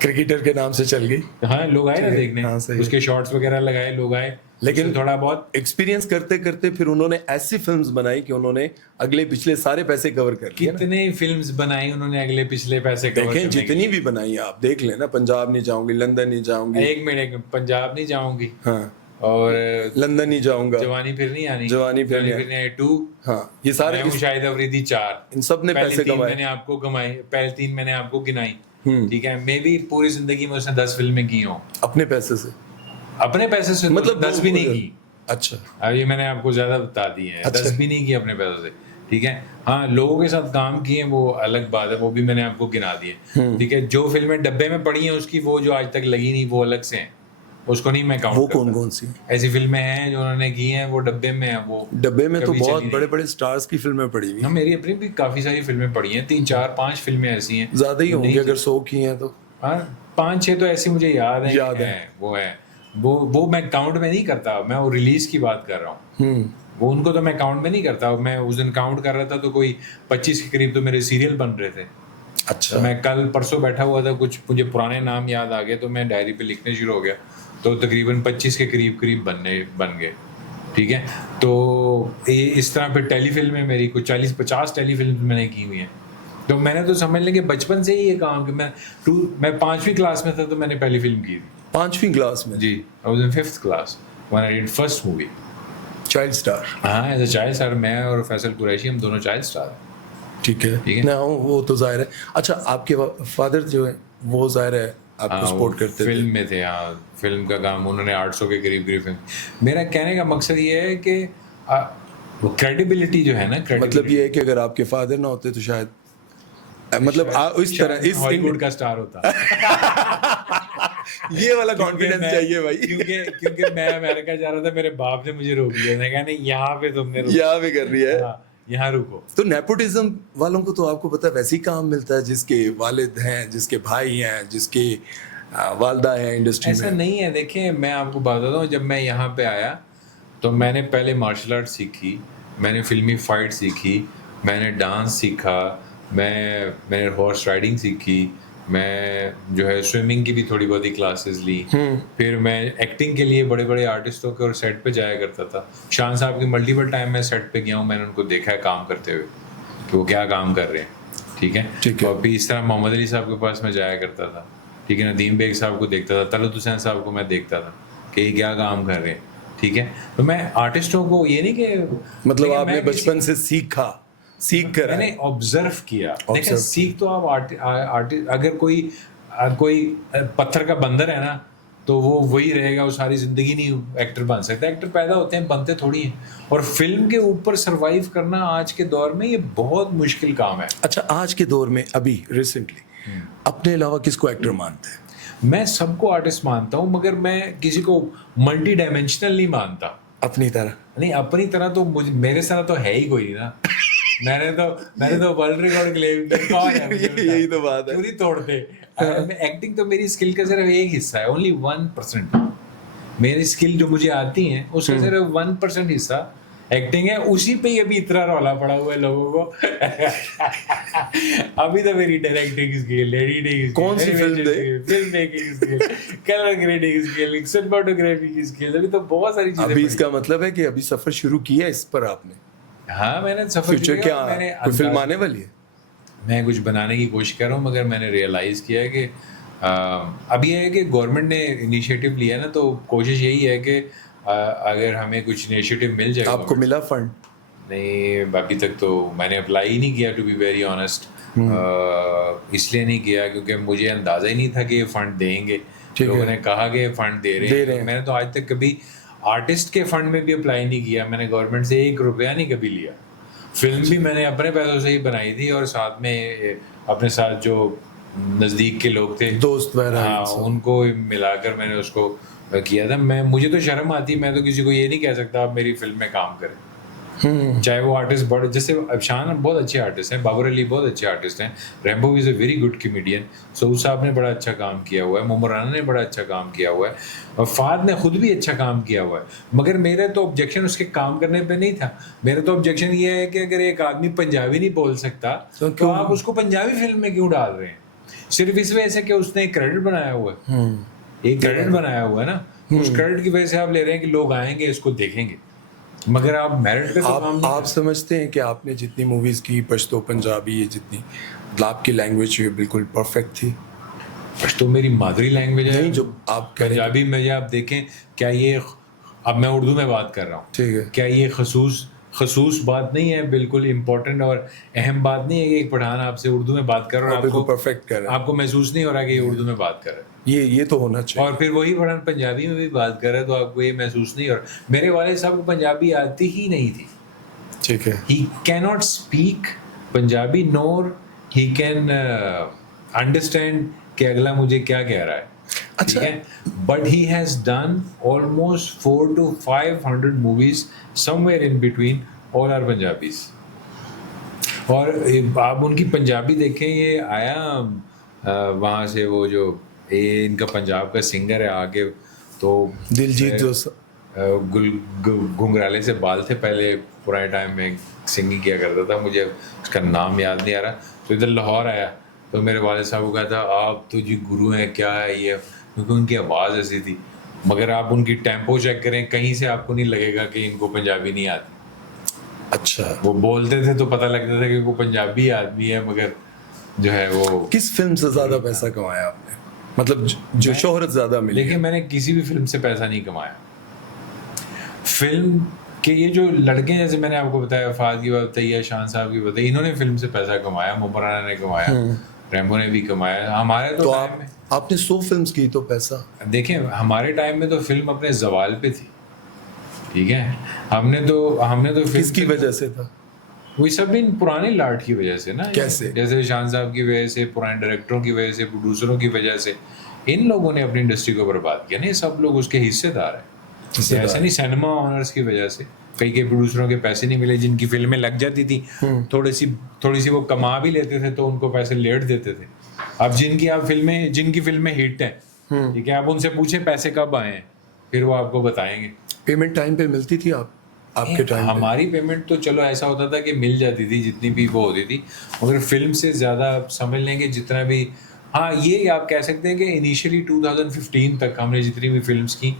क्रिकेटर के नाम से चल गई। हाँ, लोग आए ना देखने। हाँ, उसके शॉर्ट्स वगैरह लगाए, लोग आए, लेकिन थोड़ा बहुत एक्सपीरियंस करते करते फिर उन्होंने ऐसी फिल्म्स बनाई कि उन्होंने अगले पिछले सारे पैसे कवर कर लिए। कितने फिल्म्स बनाई उन्होंने, अगले पिछले पैसे कवर देखें, जितनी भी बनाई आप देख लेना। पंजाब नहीं जाऊंगी, लंदन नहीं जाऊंगी, एक मिनट, पंजाब नहीं जाऊंगी, हाँ, और लंदन नहीं जाऊंगा, जवानी फिर नहीं आनी, जवानी फिर नहीं आई 2, हाँ, ये सारे शाहिद अफरीदी 4, इन सब ने पैसे कमाए। मैंने आपको कमाई, पहले 3 मैंने आपको गिनाई। ठीक है, मैं भी पूरी जिंदगी में उसने 10 फिल्में की हूँ अपने पैसे से, मतलब 10 भी नहीं की। अच्छा, अब ये मैंने आपको ज्यादा बता दी है। अच्छा। 10 भी नहीं की अपने पैसों से। ठीक है, हाँ, लोगों के साथ काम किए वो अलग बात है, वो भी मैंने आपको गिना दिए। ठीक है, जो फिल्में डब्बे में पड़ी हैं उसकी, वो जो आज तक लगी नहीं, वो अलग से हैं। उसको नहीं मैं काउंट वो करता। कौन कौन सी ऐसी फिल्में हैं जो उन्होंने की हैं वो डब्बे में हैं, वो डब्बे में तो कभी बहुत चली बड़े बड़े स्टार्स की फिल्में पड़ी हुई हाँ हैं, मेरी अपनी भी काफ़ी सारी फिल्में पड़ी हैं, 3 4 5 फिल्में ऐसी हैं ज्यादा ही जो होंगी नहीं अगर 100 की हैं तो। हाँ 5 6 तो ऐसी मुझे याद है याद है। वो है वो मैं काउंट में नहीं करता, मैं वो रिलीज की बात कर रहा हूँ। वो उनको तो मैं काउंट में नहीं करता, मैं उस दिन काउंट कर रहा था तो कोई 25 के करीब तो मेरे सीरियल बन रहे थे। अच्छा। तो मैं कल परसों बैठा हुआ था, कुछ मुझे पुराने नाम याद आ गए तो मैं डायरी पे लिखने शुरू हो गया, तो तकरीबन 25 के करीब बन गए। ठीक है, तो ये इस तरह फिर टेलीफिल्में मेरी कुछ 40-50 टेलीफिल्म मैंने की हुई हैं। तो मैंने तो समझ लें कि बचपन से ही ये काम कि मैं 5वीं क्लास में था तो मैंने पहली फिल्म की थी। 5वीं क्लास में? जी, I was in 5th class when I did first movie. Child star. हाँ एज अ चाइल्ड स्टार, मैं और फैसल कुरैशी हम दोनों चाइल्ड स्टार। ठीक है, ठीक है। ना वो तो जाहिर है। अच्छा, आपके फादर जो है वो जाहिर है आपको सपोर्ट करते थे? फिल्म में थे, हाँ फिल्म का काम उन्होंने 800 के करीब फिल्म। मेरा कहने का मकसद ये है कि वो क्रेडिबिलिटी जो है ना, मतलब ये है कि अगर आपके फादर ना होते तो शायद मतलब इस तरह इस हॉलीवुड का स्टार होता। ये वाला कॉन्फिडेंस चाहिए भाई। क्योंकि मैं अमेरिका जा रहा था, मेरे बाप ने मुझे रोक लिया, मैंने कहा नहीं यहाँ पे तुमने यहाँ पे कर रही है। यहाँ रुको। तो नेपोटिज्म वालों को तो आपको पता है वैसे ही काम मिलता है, जिसके वालिद हैं, जिसके भाई हैं, जिसके वालदा हैं इंडस्ट्री में। ऐसा नहीं है, देखिए मैं आपको बात बताता हूँ, जब मैं यहाँ पे आया तो मैंने पहले मार्शल आर्ट सीखी, मैंने फिल्मी फाइट सीखी, मैंने डांस सीखा, मैंने हॉर्स राइडिंग सीखी, मैं जो है स्विमिंग की भी थोड़ी बहुत ही क्लासेस ली। फिर मैं एक्टिंग के लिए बड़े बड़े आर्टिस्टों के और सेट पे जाया करता था। शान साहब के मल्टीपल टाइम मैं सेट पे गया हूँ, मैंने उनको देखा है काम करते हुए कि वो क्या काम कर रहे हैं। ठीक है। और फिर इस तरह मोहम्मद अली साहब के पास मैं जाया करता था, ठीक है, नदीम बेग साहब को देखता था, तलत हुसैन साहब को मैं देखता था कि ये क्या काम कर रहे हैं। ठीक है, तो मैं आर्टिस्टों को ये नहीं कि मतलब आपने बचपन से सीख कर मैंने ऑब्जर्व किया। देखिए सीख तो आप आर्टिस्ट अगर कोई पत्थर का बंदर है ना तो वो वही रहेगा, वो सारी जिंदगी नहीं एक्टर बन सकता। एक्टर पैदा होते हैं, बनते थोड़ी हैं। और फिल्म के ऊपर सरवाइव करना आज के दौर में ये बहुत मुश्किल काम है। अच्छा, आज के दौर में अभी रिसेंटली अपने अलावा किसको एक्टर मानते हैं? मैं सबको आर्टिस्ट मानता हूँ, मगर मैं किसी को मल्टी डायमेंशनल नहीं मानता। अपनी तरह नहीं, अपनी तरह तो मेरे साथ तो है ही कोई नहीं ना। मैंने तो वर्ल्ड रिकॉर्ड क्लेम किया है। यही तो बात है, पूरी तोड़ते। एक्टिंग तो मेरी स्किल का सिर्फ एक हिस्सा है, ओनली 1%। मेरी स्किल जो मुझे आती है उसका सिर्फ 1% हिस्सा एक्टिंग है। उसी पे ही अभी इतना रौला पड़ा हुआ है लोगों को। अभी तो मेरी डायरेक्टिंग स्किल, एडिटिंग स्किल, कौन सी film making skill, colour grading skill, cinematography की स्किल, अभी तो बहुत सारी चीजें। अभी इसका मतलब है कि अभी सफर शुरू किया इस पर आपने? हाँ, मैंने सफर फ्यूचर क्या, कोई फिल्म आने वाली है? मैं कुछ बनाने की कोशिश कर रहा हूँ, मगर मैंने रियलाइज़ किया है कि अभी है कि गवर्नमेंट ने इनिशिएटिव लिया है ना, तो कोशिश यही है कि अगर हमें कुछ इनिशिएटिव मिल जाए। आपको मिला फंड? नहीं, बाकी तक तो मैंने अप्लाई ही नहीं किया, टू बी वेरी ऑनेस्ट। इसलिए नहीं किया क्योंकि मुझे अंदाज़ा ही नहीं था कि ये फंड देंगे। लोगों ने कहा कि फंड दे रहे हैं। मैंने तो आज तक कभी आर्टिस्ट के फंड में भी अप्लाई नहीं किया, मैंने गवर्नमेंट से 1 रुपया नहीं कभी लिया। फिल्म भी मैंने अपने पैसों से ही बनाई थी, और साथ में अपने साथ जो नज़दीक के लोग थे, दोस्त वगैरह, उनको मिलाकर मैंने उसको किया था। मुझे तो शर्म आती, मैं तो किसी को ये नहीं कह सकता आप मेरी फिल्म में काम करें, चाहे वो आर्टिस्ट बड़े, जैसे शान बहुत अच्छे आर्टिस्ट हैं, बाबर अली बहुत अच्छे आर्टिस्ट हैं, Rambo is a very good comedian, Saud साहब ने बड़ा अच्छा काम किया हुआ है, मोमराना ने बड़ा अच्छा काम किया हुआ है, और फाद ने खुद भी अच्छा काम किया हुआ है। मगर मेरा तो ऑब्जेक्शन उसके काम करने पे नहीं था। मेरा तो ऑब्जेक्शन ये है कि अगर एक आदमी पंजाबी नहीं बोल सकता तो आप उसको पंजाबी फिल्म में क्यों डाल रहे हैं? सिर्फ इस वजह से कि उसने एक क्रेडिट बनाया हुआ है, एक क्रेडिट बनाया हुआ है ना, उस क्रेडिट की वजह से आप ले रहे हैं कि लोग आएंगे इसको देखेंगे, मगर आप मेरिट पे तो काम नहीं। आप समझते हैं कि आपने जितनी मूवीज की, पश्तो, पंजाबी, ये जितनी, आपकी लैंग्वेज बिल्कुल परफेक्ट थी? पश्तो मेरी मादरी लैंग्वेज है। नहीं, जो आप पंजाबी में आप देखें, क्या ये, अब मैं उर्दू में बात कर रहा हूँ, ठीक है, क्या ये खसूस बात नहीं है, बिल्कुल इंपॉर्टेंट और अहम बात नहीं है कि एक पठान आपसे उर्दू में बात कर रहा है, आपको परफेक्ट कर रहा है, आपको महसूस नहीं हो रहा कि ये उर्दू में बात कर रहा है? ये तो होना चाहिए। और फिर वही पठान पंजाबी में भी बात कर रहा है तो आपको ये महसूस नहीं हो रहा। मेरे वाले साहब को पंजाबी आती ही नहीं थी, ठीक है, he cannot speak Punjabi nor he can understand कि अगला मुझे क्या कह रहा है। ठीक है, but he has done almost 400 to 500 movies somewhere in between, all are Punjabis. और आप उनकी पंजाबी देखें, ये आया वहाँ से वो जो ये इनका पंजाब का सिंगर है आगे, तो दिलजीत दोसांझ घुंघराले से बाल थे पहले पुराने टाइम में, सिंगिंग किया करता था, मुझे उसका नाम याद नहीं आ रहा। तो इधर लाहौर आया तो मेरे वाले साहब को कहा था आप तो जी गुरु हैं, क्या है ये, क्योंकि उनकी आवाज़ ऐसी थी। मगर आप उनकी टेम्पो चेक करें, कहीं से आपको नहीं लगेगा कि इनको पंजाबी नहीं आती। अच्छा, वो बोलते थे तो पता लगता था कि वो पंजाबी आदमी है, मगर जो है वो। किस फिल्म से ज्यादा पैसा कमाया आपने, मतलब जो शोहरत ज्यादा मिली? देखिए, मैंने किसी भी फिल्म से पैसा नहीं कमाया। फिल्म के ये जो लड़के हैं, जैसे मैंने आपको बताया, फाद की बात बताई है, शान साहब की बताई, इन्होंने फिल्म से पैसा कमाया, मुबराना ने कमाया, रैम्बो ने भी कमाया। हमारे तो टाइम में आपने 100 फिल्म्स की तो पैसा। देखें, हमारे टाइम में तो फिल्म अपने जवाल पे थी, ठीक है। हमने तो फिल्म किसकी वजह से था? वही सब इन पुराने लाट की वजह से ना। कैसे? जैसे शान साहब की वजह से, पुराने डायरेक्टरों की वजह से, प्रोड्यूसरों की वजह से, इन लोगों ने अपनी इंडस्ट्री को बर्बाद किया। नहीं, सब लोग उसके हिस्सेदार हैं। ऐसा नहीं, सिनेमा ऑनर्स की वजह से कई प्रोड्यूसरों के पैसे नहीं मिले, जिनकी फिल्में लग जाती थी, थोड़ी सी वो कमा भी लेते थे तो उनको पैसे लेट देते थे। अब जिनकी फिल्में हिट हैं, ठीक है, आप उनसे पूछे पैसे कब आए हैं, फिर वो आपको बताएंगे। पेमेंट टाइम पे मिलती थी आपके टाइम? हमारी पेमेंट तो चलो ऐसा होता था कि मिल जाती थी जितनी भी वो होती थी, मगर फिल्म से ज़्यादा समझ लेंगे जितना भी। हाँ, ये आप कह सकते हैं कि इनिशियली 2015 तक हमने जितनी भी फिल्म्स की,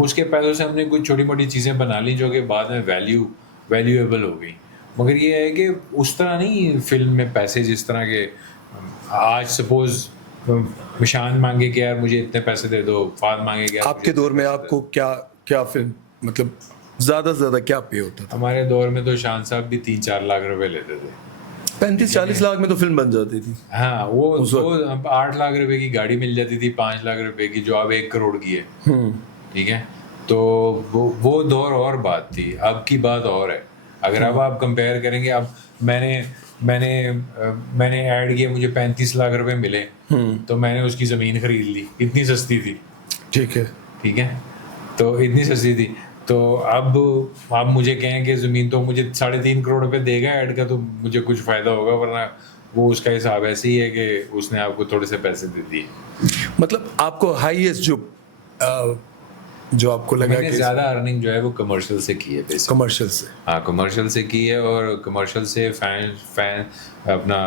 उसके पैसों से हमने कुछ छोटी मोटी चीज़ें बना ली जो कि बाद में वैल्यूएबल हो गई। मगर ये है कि उस तरह नहीं फिल्म में पैसे, जिस तरह के आज सपोज शान मांगे कि यार मुझे इतने पैसे दे दो, फाद मांगे कि आपके दौर में आपको क्या फिल्म, मतलब ज्यादा से ज्यादा क्या पे होता था? हमारे दौर में तो शान साहब भी 3-4 लाख रुपए लेते थे। 35-40 लाख में तो फिल्म बन जाती थी। हाँ, वो 8 लाख रुपए की गाड़ी मिल जाती थी, 5 लाख रुपए की, जो अब 1 करोड़ की है, ठीक है। तो वो दौर और बात थी, अब की बात और है। अगर अब आप कंपेयर करेंगे, अब मैंने ऐड किया, मुझे 35 लाख रुपए मिले, तो मैंने उसकी ज़मीन खरीद ली, इतनी सस्ती थी, ठीक है, तो इतनी सस्ती थी। तो अब आप मुझे कहें कि ज़मीन तो मुझे 3.5 करोड़ रुपए देगा ऐड का, तो मुझे कुछ फ़ायदा होगा, वरना वो उसका हिसाब ऐसे ही है कि उसने आपको थोड़े से पैसे दे दिए। मतलब आपको हाईएस्ट जो आपको लगा मैंने कि ज़्यादा अर्निंग जो है वो कमर्शियल से की है, कमर्शियल से? हाँ, कमर्शियल से की है, और कमर्शियल से फैन अपना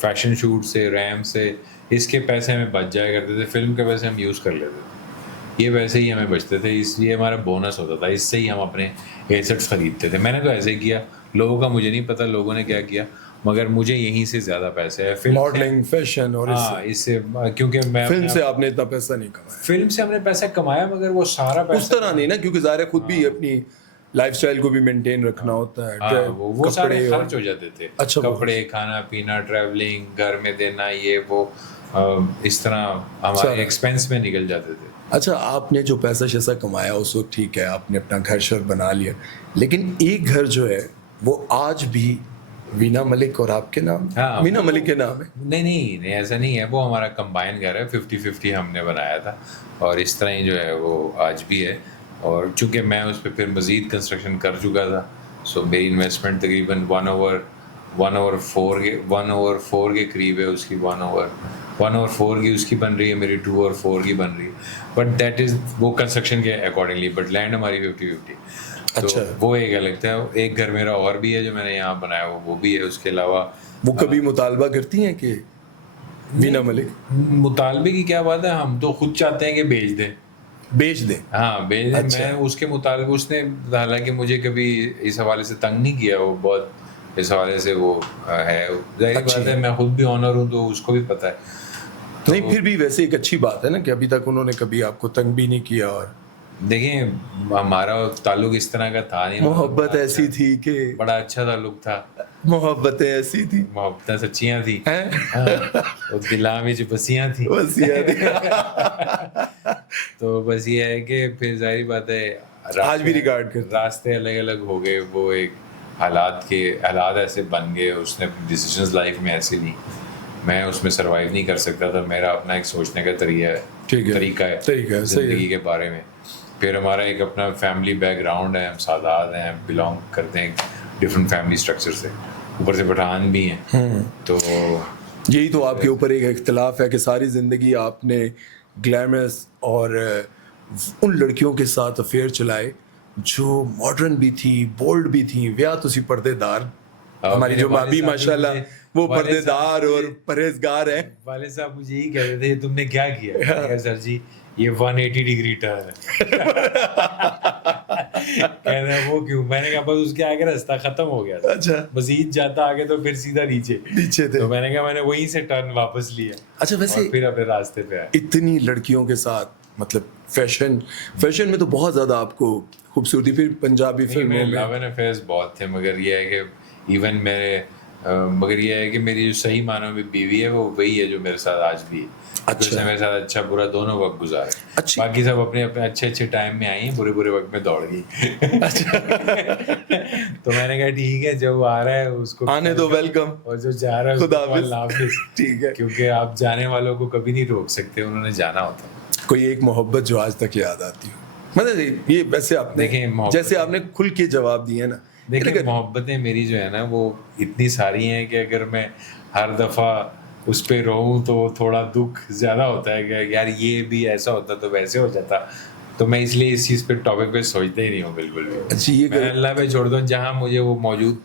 फैशन शूट से, रैम से, इसके पैसे हमें बच जाया करते थे, फिल्म के पैसे हम यूज़ कर लेते थे, ये वैसे ही हमें बचते थे, इसलिए हमारा बोनस होता था, इससे ही हम अपने एसेट्स खरीदते थे। मैंने तो ऐसे ही किया, लोगों का मुझे नहीं पता लोगों ने क्या किया, मगर मुझे यहीं से ज़्यादा पैसे है फिल्म, मॉडलिंग, फैशन और इससे, क्योंकि मैं फिल्म से आपने इतना पैसा नहीं कमाया। फिल्म से हमने पैसा कमाया, मगर वो सारा पैसा उस तरह नहीं ना, क्योंकि ज़ाहिर है खुद भी अपनी लाइफस्टाइल को भी मेंटेन रखना होता है। वो सारे खर्च हो जाते थे। अच्छा, कपड़े, खाना पीना, ट्रैवलिंग, घर में देना, ये वो, इस तरह हमारे एक्सपेंस में निकल जाते थे। अच्छा, आपने जो पैसा शैसा कमाया उस वक्त, ठीक है, आपने अपना घर शर बना लिया, लेकिन एक घर जो है वो आज भी वीना मलिक और आपके नाम? हाँ, वीना मलिक के नाम है? नहीं, ऐसा नहीं है, वो हमारा कंबाइन घर है, 50-50 हमने बनाया था, और इस तरह ही जो है वो आज भी है। और चूंकि मैं उस पर फिर मज़ीद कंस्ट्रक्शन कर चुका था, सो मेरी इन्वेस्टमेंट तकरीबन 1/4 के करीब है, उसकी 1/4 की उसकी बन रही है, मेरी 2/4 की बन रही है, बट दैट इज़ वो कंस्ट्रक्शन के अकॉर्डिंगली, बट लैंड हमारी 50-50। अच्छा, तो वो एक अलग था। एक घर मेरा और भी है जो मैंने यहाँ बनाया, वो भी है। उसके अलावा वो कभी मुतालबा करती हैं कि वीना मलिक? मुतालबे की क्या बात है, हम तो खुद चाहते हैं कि बेच दें। हाँ, बेच दें। अच्छा। मैं उसके मुताबिक, उसने हालांकि मुझे कभी इस हवाले से तंग नहीं किया, वो बहुत इस हवाले से वो है, जाहिर बात है, मैं खुद भी ऑनर हूँ तो उसको भी पता है। तो नहीं, फिर भी वैसे एक अच्छी बात है ना कि अभी तक उन्होंने कभी आपको तंग भी नहीं किया। और देखिए, हमारा ताल्लुक इस तरह का था नहीं, मोहब्बत ऐसी थी कि बड़ा अच्छा ताल्लुक था, मोहब्बतें ऐसी थी, मोहब्बतें सच्चियां थी, और दिलां विच बसियां थी। तो बस ये है कि फिर जाहिर बात है, आज भी रिगार्ड करते, रास्ते अलग अलग हो गए, वो एक हालात ऐसे बन गए, उसने डिसीजंस लाइफ में ऐसे ली, मैं उसमें सरवाइव नहीं कर सकता था, मेरा अपना एक सोचने का तरीका है। ठीक है, तरीका है सही है। ज़िंदगी के बारे में। फिर हमारा एक अपना फैमिली बैकग्राउंड है, हम सादात हैं, बिलोंग करते हैं डिफरेंट फैमिली स्ट्रक्चर से, ऊपर से पठान भी हैं। तो यही तो आपके ऊपर एक इख्तलाफ है कि सारी ज़िंदगी आपने ग्लैमरस और उन लड़कियों के साथ अफेयर चलाए जो मॉडर्न भी थी, बोल्ड भी थी, ब्याह तुसी पर्देदार, हमारी जो माबी माशाल्लाह वो पर्देदार और परहेजगार है। वाले साहब मुझे यही कह रहे थे तुमने क्या किया, मैंने कहा सर जी ये 180 डिग्री टर्न है। कह रहे हैं वो क्यों, मैंने कहा बस उसके आगे रास्ता खत्म हो गया था, अच्छा, मजीद जाता आगे तो फिर सीधा नीचे नीचे थे। तो मैंने कहा मैंने वहीं से टर्न वापस लिया। अच्छा, वैसे और फिर अपने रास्ते पे आया। इतनी लड़कियों के साथ मतलब फैशन में तो बहुत ज़्यादा आपको खूबसूरती, फिर पंजाबी फिल्मों में लव एंड अफेयर्स बहुत थे, मगर ये है कि इवन मगर ये है कि मेरी जो सही मानों में बीवी है वो वही है जो मेरे साथ आज भी है। अच्छा। उसने मेरे साथ अच्छा बुरा दोनों वक्त गुजारे। अच्छी। बाकी सब अपने अपने अच्छे अच्छे टाइम में आई हैं, बुरे बुरे वक्त में दौड़ गई। अच्छा। तो मैंने कहा ठीक है, जब आ रहा है उसको आने दो, वेलकम, और जो जा रहा है खुदा उसको अल्लाह हाफिज़। ठीक है, क्योंकि आप जाने वालों को कभी नहीं रोक सकते, उन्होंने जाना होता। कोई एक मोहब्बत जो आज तक याद आती हो, मतलब ये वैसे आपने देखें, जैसे आपने खुल के जवाब दिए ना, देखिए मोहब्बतें मेरी जो है ना वो इतनी सारी हैं कि अगर मैं हर दफ़ा उस पे रहूं तो थोड़ा दुख ज़्यादा होता है कि यार ये भी ऐसा होता तो वैसे हो जाता। तो मैं इसलिए इस चीज़ पे टॉपिक पे सोचते ही नहीं हूँ बिल्कुल भी। अच्छा, ये मैं अल्लाह पे छोड़ दूँ, जहाँ मुझे वो मौजूद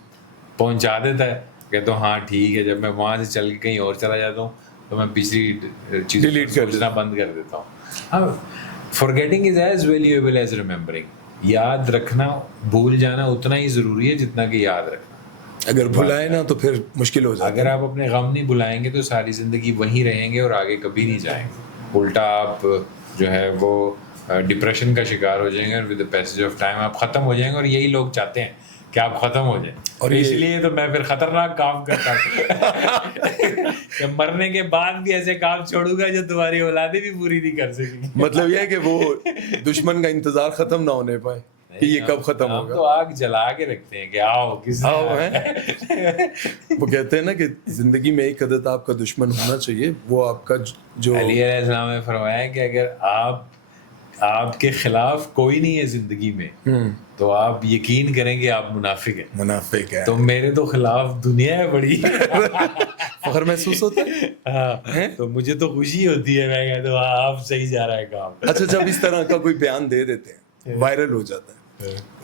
पहुँचा देता है कहता हूँ हाँ ठीक है। जब मैं वहाँ से चल के कहीं और चला जाता हूँ तो मैं पिछली चीज़ डिलीट कर सोचना बंद कर देता हूँ। हाँ, forgetting is as valuable as remembering. याद रखना, भूल जाना उतना ही ज़रूरी है जितना कि याद रखना। अगर भुलाए ना तो फिर मुश्किल हो जाता है। अगर आप अपने गम नहीं भुलाएंगे तो सारी ज़िंदगी वहीं रहेंगे और आगे कभी नहीं जाएंगे। उल्टा आप जो है वो डिप्रेशन का शिकार हो जाएंगे और with the passage of time आप ख़त्म हो जाएंगे। और यही लोग चाहते हैं कि आप ख़त्म हो जाएं, और इसलिए तो मैं फिर ख़तरनाक काम करता हूँ कि मरने के बाद भी ऐसे काम छोड़ूंगा जो तुम्हारी औलादें भी पूरी नहीं कर सकेंगी। मतलब यह है कि वो दुश्मन का इंतजार खत्म ना होने पाए कि ये कब खत्म होगा। तो आग जला के रखते हैं कि आओ किसी आओ है। वो कहते हैं ना कि जिंदगी में एक आदत आपका दुश्मन होना चाहिए, वो आपका जो अली अलैहिस्सलाम ने फरमाया कि अगर आपके खिलाफ कोई नहीं है जिंदगी में तो आप यकीन करेंगे आप मुनाफिक है। तो मेरे तो खिलाफ दुनिया है बड़ी। फख्र महसूस होता है। हाँ, तो मुझे तो खुशी होती है, मैं कहता हूँ आप सही जा रहा है काम। अच्छा, जब इस तरह का कोई बयान दे देते हैं, वायरल हो जाता है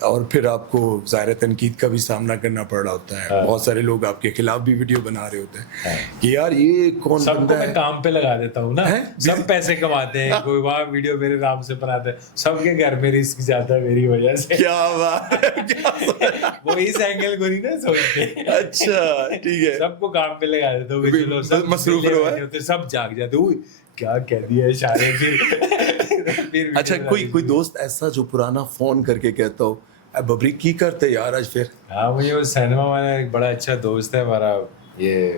और फिर आपको ज़ाहिर तनकीद का भी सामना करना पड़ रहा होता है। बहुत सारे लोग आपके खिलाफ भी वीडियो बना रहे होते हैं कि यार ये कौन बंदा है। मैं काम पे लगा देता हूँ ना, सब पैसे कमाते हैं, कोई वहाँ वीडियो मेरे नाम से बनाते हैं, सबके घर में रिस्क जाता है मेरी वजह से। क्या बात। वो इस एंगल को नहीं ना सोचते। अच्छा, ठीक है, सबको काम पे लगा देता हूँ, सब मसरूफ रहो, सब जाग जाते, क्या कह दिया इशारे फिर। अच्छा, कोई दोस्त ऐसा जो पुराना फोन करके कहता हो बबरी की करते यार आज फिर? हाँ, मुझे वो सिनेमा वाला एक बड़ा अच्छा दोस्त है हमारा, ये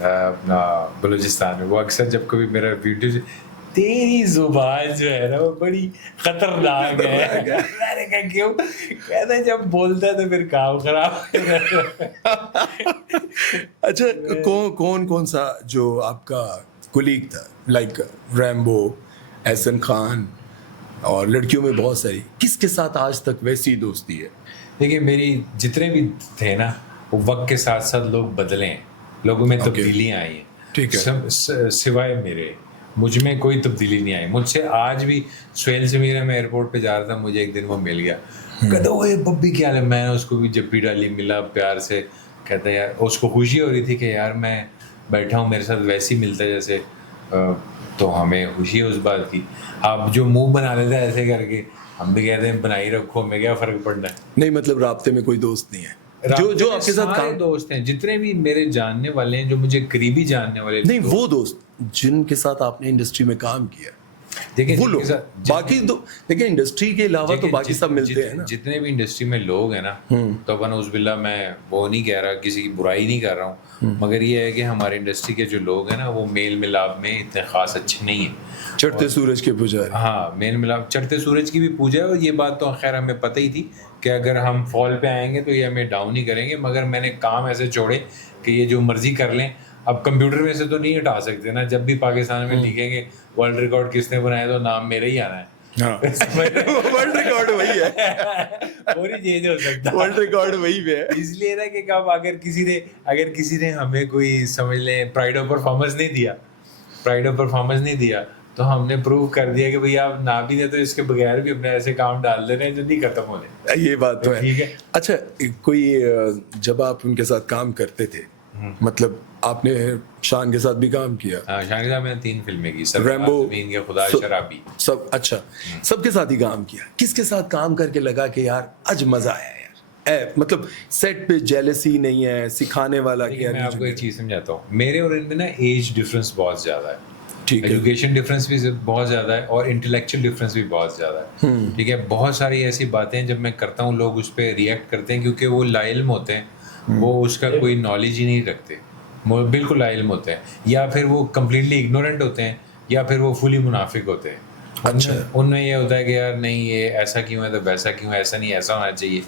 अपना बलूचिस्तान में, वो अक्सर जब कभी मेरा वीडियो, तेरी जुबान जो है ना वो बड़ी खतरनाक है। मैंने कहा क्यों? कहता है जब बोलता है तो फिर काम खराब। अच्छा, कौन सा जो आपका कुलीग था, लाइक रैम्बो, एहसन खान, और लड़कियों में बहुत सारी, किसके साथ आज तक वैसी दोस्ती है? देखिए मेरी जितने भी थे ना वो वक्त के साथ साथ लोग बदले हैं, लोगों में तब्दीलियाँ आई हैं, ठीक है, सिवाय मेरे, मुझ में कोई तब्दीली नहीं आई। मुझसे आज भी सुहेल से मेरा, मैं एयरपोर्ट पे जा रहा था, मुझे एक दिन वो मिल गया, कहता वो बब्बी क्या है, मैंने उसको भी जप्पी डाली, मिला प्यार से, कहता यार उसको खुशी हो रही थी कि यार मैं बैठा हूँ मेरे साथ वैसे ही मिलता है जैसे, तो हमें खुशी है उस बात की। आप जो मुंह बना लेते हैं ऐसे करके, हम भी कहते हैं बनाई रखो, हमें क्या फ़र्क पड़ना है। नहीं, मतलब राब्ते में कोई दोस्त नहीं है जो आपके साथ काम? दोस्त हैं जितने भी मेरे जानने वाले हैं, जो मुझे करीबी जानने वाले। नहीं, वो दोस्त जिनके साथ आपने इंडस्ट्री में काम किया, देखिए वो लोग, बाकी तो देखिए इंडस्ट्री के अलावा तो बाकी सब मिलते हैं ना। जितने भी इंडस्ट्री में लोग हैं ना, तो अपन उज़बिल्लाह, मैं वो नहीं कह रहा, किसी की बुराई नहीं कर रहा हूँ, मगर ये है कि हमारे इंडस्ट्री के जो लोग हैं ना वो मेल मिलाप में इतने खास अच्छे नहीं हैं। चढ़ते सूरज के पुजारी। हाँ, मेल मिलाप, चढ़ते सूरज की भी पूजा है, और ये बात तो खैर हमें पता ही थी कि अगर हम फॉल पे आएंगे तो ये हमें डाउन ही करेंगे, मगर मैंने काम ऐसे छोड़े कि ये जो मर्जी कर लें, अब कंप्यूटर में से तो नहीं हटा सकते ना, जब भी पाकिस्तान में लिखेंगे वर्ल्ड रिकॉर्ड किसने बनाया तो नाम मेरा ही आना है। हाँ वर्ल्ड रिकॉर्ड वही है, वो नहीं चेंज हो सकता, वर्ल्ड रिकॉर्ड वही पे है। इसलिए ना कि कब अगर किसी ने हमें कोई समझ लें प्राइड ऑफ परफॉर्मेंस नहीं दिया तो हमने प्रूव कर दिया कि भैया आप ना भी दे तो इसके बगैर भी अपने ऐसे काम डाल दे रहे हैं जो नहीं खत्म होने। ये बात तो है। ठीक है। अच्छा कोई जब आप उनके साथ काम करते थे, मतलब आपने शान के साथ भी काम किया? हाँ, शान के साथ मैंने 3 फिल्में की, रैम्बो, के खुदा शराबी, सब। अच्छा सबके साथ ही काम किया, किसके साथ काम करके लगा कि यार आज मजा आया यार, मतलब सेट पे जेलसी नहीं है, सिखाने वाला कि यार। मैं आपको एक चीज समझाता हूँ, मेरे और इनमें ना एज डिफरेंस बहुत ज्यादा है, ठीक है, एजुकेशन डिफरेंस भी बहुत ज़्यादा है और इंटेलेक्चुअल डिफरेंस भी बहुत ज़्यादा है। ठीक है, बहुत सारी ऐसी बातें जब मैं करता हूँ लोग उस पर रिएक्ट करते हैं क्योंकि वो लाइल्म होते हैं, वो उसका कोई नॉलेज ही नहीं रखते, वो बिल्कुल लाइल्म होते हैं, या फिर वो कम्प्लीटली इग्नोरेंट होते हैं, या फिर वो फुली मुनाफिक होते हैं। अच्छा, उनमें ये होता है कि यार नहीं ये ऐसा क्यों है तो वैसा क्यों है, ऐसा नहीं ऐसा होना चाहिए।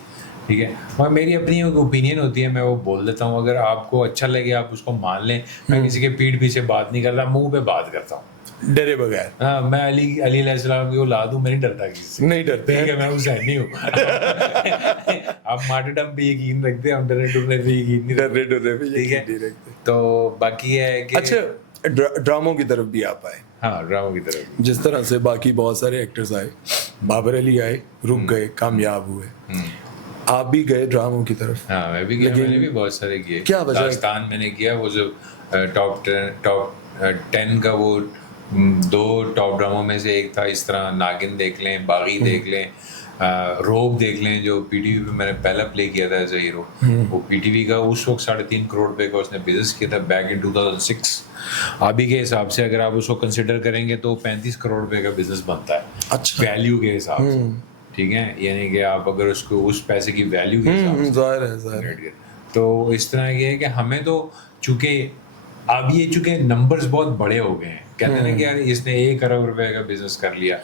ठीक है, और मेरी अपनी एक ओपिनियन होती है, मैं वो बोल देता हूँ, अगर आपको अच्छा लगे आप उसको मान लें। मैं किसी के पीठ पीछे बात नहीं करता, मुंह पे बात करता हूँ डरे बगैर। हाँ, मैं अली अलैहिस्सलाम की औलाद हूँ, मैं नहीं डरता किसी से, नहीं डरते ठीक है, मैं हुसैनी हूँ। आप मार्टरडम पे यकीन रखते हैं, हम डरने डरने पे यकीन नहीं रखते, डरे पे ठीक है। यकीन नहीं रखते। तो बाकी ये है कि अच्छा ड्रामों की तरफ भी आप आए, हाँ ड्रामों की तरफ जिस तरह से बाकी बहुत सारे एक्टर्स आए, बाबर अली आए, रुक गए, कामयाब हुए, आप भी गए ड्रामों की तरफ। हाँ मैं भी गया, मैंने भी बहुत सारे किए। क्या वजह है? दास्तान मैंने किया, वो जो टॉप 10 का वो 2 टॉप ड्रामों में से एक था। इस तरह नागिन देख लें, बागी देख लें, रोब देख लें जो पीटीवी पे मैंने पहला प्ले किया था एज ए हीरो। वो पीटीवी का उस वक्त 3.5 करोड़ रुपए का उसने बिजनेस किया था बैक इन 2006। अभी के हिसाब से अगर आप उसको कंसिडर करेंगे तो 35 करोड़ रुपए का बिजनेस बनता है, अच्छा, वैल्यू के हिसाब से। ठीक है, यानी कि आप अगर उसको उस पैसे की वैल्यू के हिसाब से जाहिर है। तो इस तरह ये है कि हमें तो चूंकि अब ये चूंकि नंबर्स बहुत बड़े हो गए हैं, कहते हैं ना कि यार इसने 1 करोड़ रुपए का बिजनेस कर लिया,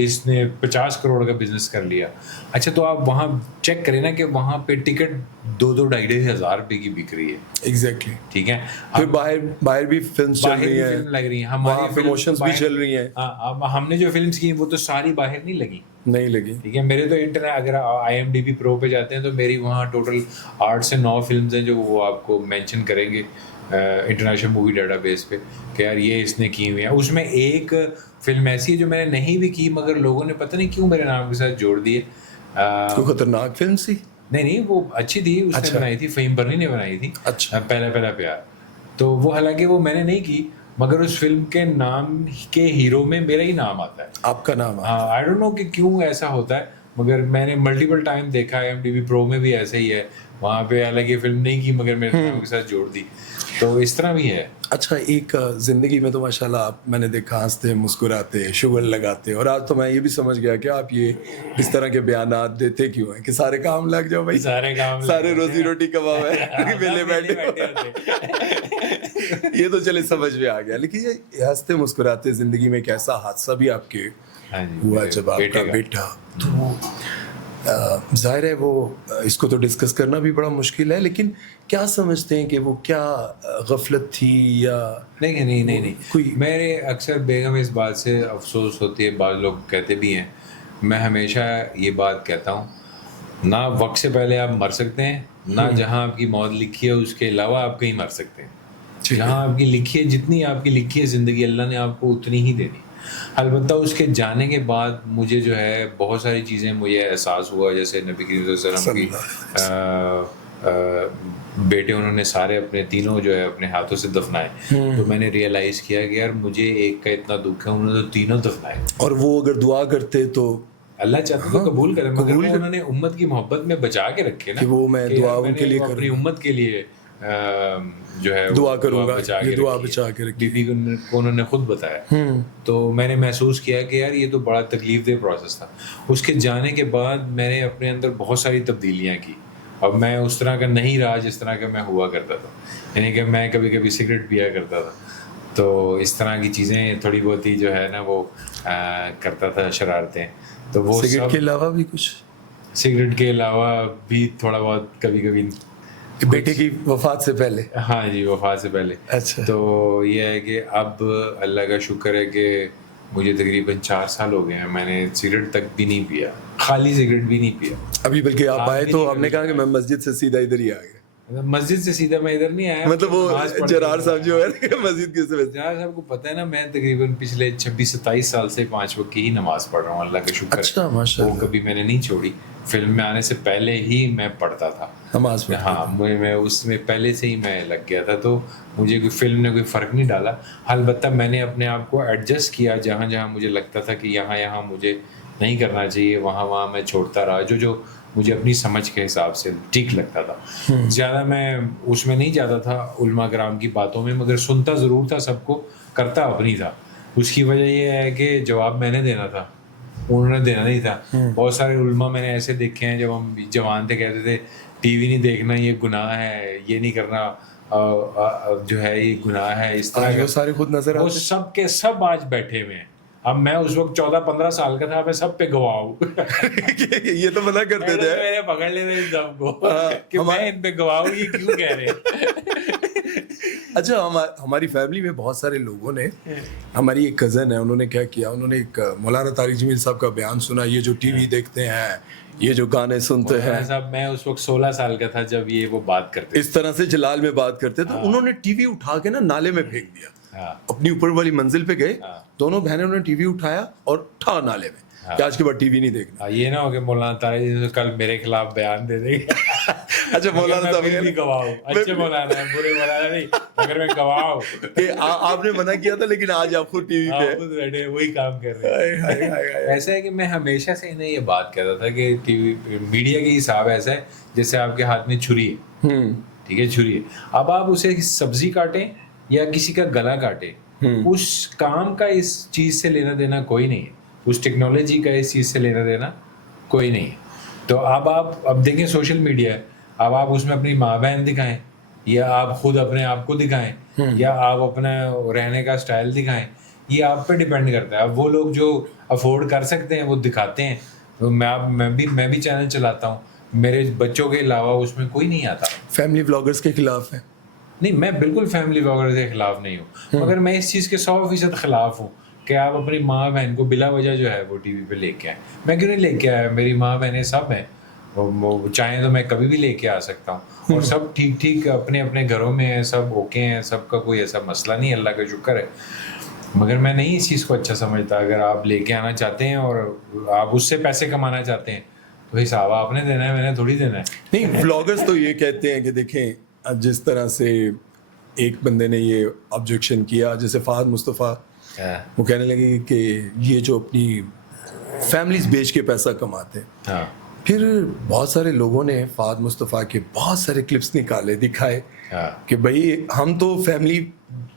इसने 50 करोड़ का बिजनेस कर लिया। अच्छा तो आप वहाँ चेक करें ना कि वहाँ पे टिकट 2-2 हजार रुपए की बिक रही है। एग्जैक्टली, ठीक है, फिर बाहर भी फिल्म चल रही है, फिल्म लग रही है, हमारी प्रमोशंस भी चल रही हैं। अब हमने जो फिल्म्स की वो तो सारी बाहर नहीं लगी, नहीं लगी। ठीक है, मेरे तो इंटरनेट अगर IMDb प्रो पे जाते हैं तो मेरी वहाँ टोटल 8 से 9 फिल्म्स हैं जो वो आपको मेंशन करेंगे इंटरनेशनल मूवी डाटाबेस पे कि यार ये इसने की हुई है। उसमें एक फिल्म ऐसी है जो मैंने नहीं भी की मगर लोगों ने पता नहीं क्यों मेरे नाम के साथ जोड़ दिए। कोई खतरनाक फिल्म सी? नहीं वो अच्छी थी, उसने अच्छा। बनाई थी, फ़हीम बर्नी ने बनाई थी। अच्छा। पहला प्यार, तो वो हालांकि वो मैंने नहीं की मगर उस फिल्म के नाम के हीरो में मेरा ही नाम आता है, आपका नाम? हाँ, आई डोंट नो कि क्यों ऐसा होता है मगर मैंने मल्टीपल टाइम देखा है। IMDb प्रो में भी ऐसे ही है, वहाँ पे हालांकि फिल्म नहीं की मगर मेरे नाम के साथ जोड़ दी, तो इस तरह भी है। अच्छा एक जिंदगी में तो माशाल्लाह आप, मैंने देखा हंसते मुस्कुराते शुगर लगाते, और आज तो मैं ये भी समझ गया कि आप ये इस तरह के बयानात देते क्यों हैं कि सारे काम लग जाओ भाई, सारे रोजी रोटी कमाओ है, वेले बैठे। ये तो चले समझ में आ गया, लेकिन ये हंसते मुस्कुराते जिंदगी में एक ऐसा हादसा भी आपके हुआ जब आपका बेटा, तो जाहिर है वो इसको तो डिस्कस करना भी बड़ा मुश्किल है, लेकिन क्या समझते हैं कि वो क्या गफलत थी या नहीं कोई? मेरे अक्सर बेगम इस बात से अफसोस होती है, बाद लोग कहते भी हैं, मैं हमेशा ये बात कहता हूँ, ना वक्त से पहले आप मर सकते हैं, ना जहाँ आपकी मौत लिखी है उसके अलावा आप कहीं मर सकते हैं। जहाँ आपकी लिखी है, जितनी आपकी लिखी है ज़िंदगी, अल्लाह ने आपको उतनी ही देनी। अलबत्ता उसके जाने के बाद मुझे जो है बहुत सारी चीज़ें मुझे एहसास हुआ, जैसे नबी करीम सल्लल्लाहु अलैहि वसल्लम की बेटे उन्होंने सारे अपने तीनों जो है अपने हाथों से दफनाए, तो मैंने रियलाइज़ किया कि यार मुझे एक का इतना दुख है, उन्होंने तो तीनों दफनाए। और वो अगर दुआ करते तो अल्लाह चाहते तो कबूल करे, मगर वो उन्होंने उम्मत की मोहब्बत में बचा के रखे ना कि वो मैं दुआ उनके लिए अपनी उम्मत के लिए जो है दुआ करूंगा, ये दुआ बचा के रखी। बीबी को उन्होंने खुद बताया, तो मैंने महसूस किया कि यार ये तो बड़ा तकलीफदेह प्रोसेस था। उसके जाने के बाद मैंने अपने अंदर बहुत सारी तब्दीलियाँ की, अब मैं उस तरह का नहीं रहा जिस तरह का मैं हुआ करता था, यानी कि मैं कभी कभी सिगरेट पिया करता था, तो इस तरह की चीज़ें थोड़ी बहुत ही जो है ना वो करता था, शरारतें। तो वो सिगरेट के अलावा भी कुछ? सिगरेट के अलावा भी थोड़ा बहुत कभी कभी बेटे की वफात से पहले। हाँ जी, वफात से पहले। अच्छा। तो ये है कि अब अल्लाह का शुक्र है कि मुझे तकरीबन 4 साल हो गए हैं, मैंने सिगरेट तक भी नहीं पिया, खाली सिगरेट भी नहीं पिया। अभी बल्कि आप आप आए भी तो नहीं हमने कभी कहा कि मैं मस्जिद से सीधा इधर ही आ गया। मतलब मस्जिद से सीधा मैं इधर नहीं आया, मतलब नमाज वो पढ़ जरार के साहब जो आया। है ना, मस्जिद किस वजह से। जहाँ साहब को पता है ना, मैं तकरीबन पिछले 26-27 साल से 5 वक्त की ही नमाज पढ़ रहा हूँ, अल्लाह का शुक्र है। अच्छा, वो माशाल्लाह। कभी मैंने नहीं छोड़ी। फिल्म में आने से पहले ही मैं पढ़ता था। नमाज पढ़ते हाँ, मैं उसमें पहले से ही मैं लग गया था, तो मुझे कोई फिल्म ने कोई फ़र्क नहीं डाला। अलबत्ता मैंने अपने आप को एडजस्ट किया, जहाँ जहाँ मुझे लगता था कि यहाँ यहाँ मुझे नहीं करना चाहिए, वहाँ वहाँ मैं छोड़ता रहा, जो जो मुझे अपनी समझ के हिसाब से ठीक लगता था। ज़्यादा मैं उसमें नहीं जाता था उलमा कराम की बातों में, मगर सुनता ज़रूर था सबको, करता अपनी था। उसकी वजह ये है कि जवाब मैंने देना था, उन्होंने देना नहीं था। बहुत सारे उलमा मैंने ऐसे देखे हैं, जब हम जवान थे कहते थे टीवी नहीं देखना, ये गुनाह है, ये नहीं करना जो है ये गुनाह है, इस तरह आज का। वो सारे खुद नजर वो आते। सब के सब आज बैठे हुए हैं। अब मैं उस वक्त 14-15 साल का था, मैं सब पे गवाह हूँ। ये तो मना करते थे। मैंने पकड़ लेते इन सबको हाँ, कि मैं इन पे गवाह हूँ, ये क्यों कह रहे हैं। अच्छा, हमारी फैमिली में बहुत सारे लोगों ने, हमारी एक कज़न है, उन्होंने क्या किया, उन्होंने एक मौलाना तारिक जमील साहब का बयान सुना, ये जो टीवी देखते हैं, ये जो गाने सुनते हैं। साहब मैं उस वक्त 16 साल का था जब ये वो बात करते इस तरह से जलाल में बात करते थे, तो उन्होंने टीवी उठा के ना नाले में फेंक दिया। हाँ। अपनी ऊपर वाली मंजिल पे गए, हाँ। दोनों बहनों ने टीवी उठाया और ठा नाले में कि आज के बाद टीवी नहीं देखना। ये ना हो कि मौलाना तारिक जी कल मेरे खिलाफ बयान दे देंगे। अच्छा, मौलाना मैं साहब फिर भी गवाह हूँ, अच्छे मौलाना है, बुरे मौलाना नहीं, मगर मैं गवाह हूँ कि आपने मना किया था, लेकिन आज आप खुद टीवी पे। आप खुद बैठे वही काम कर रहे हैं। हाय, हाय, हाय, हाय। ऐसा है कि मैं हमेशा से इन्हें ये बात कहता था कि टीवी मीडिया के हिसाब ऐसा है जैसे आपके हाथ में छुरी है, ठीक है, छुरी है। अब आप उसे सब्जी काटें या किसी का गला काटें, उस काम का इस चीज से लेना देना कोई नहीं है, उस टेक्नोलॉजी का इस चीज से लेना देना कोई नहीं है। तो अब देखें सोशल मीडिया है, अब आप उसमें अपनी माँ बहन दिखाएं, या आप खुद अपने आप को दिखाएं, या आप अपना रहने का स्टाइल दिखाएं, ये आप पे डिपेंड करता है। अब वो लोग जो अफोर्ड कर सकते हैं वो दिखाते हैं। तो मैं भी चैनल चलाता हूँ, मेरे बच्चों के अलावा उसमें कोई नहीं आता। फैमिली व्लॉगर्स के खिलाफ है? नहीं, मैं बिल्कुल फैमिली व्लॉगर के खिलाफ नहीं हूँ, मगर मैं इस चीज़ के 100% खिलाफ हूँ कि आप अपनी माँ बहन को बिला वजह जो है वो टीवी पे लेके आए। मैं क्यों नहीं लेके आया? मेरी माँ बहनें सब हैं, वो चाहें तो मैं कभी भी लेके आ सकता हूँ, और सब ठीक ठीक अपने अपने घरों में हैं, सब ओके हैं, सबका कोई ऐसा मसला नहीं, अल्लाह का शुक्र है। मगर मैं नहीं इस चीज़ को अच्छा समझता। अगर आप लेके आना चाहते हैं और आप उससे पैसे कमाना चाहते हैं तो हिसाब आपने देना है, मैंने थोड़ी देना है। नहीं, व्लॉगर्स तो ये कहते हैं कि देखें, जिस तरह से एक बंदे ने ये ऑब्जेक्शन किया, जैसे फहद मुस्तफ़ा, वो कहने लगे कि ये जो अपनी फैमिलीज बेच के पैसा कमाते हैं। हाँ। फिर बहुत सारे लोगों ने फहद मुस्तफ़ा के बहुत सारे क्लिप्स निकाले, दिखाए कि भाई हम तो फैमिली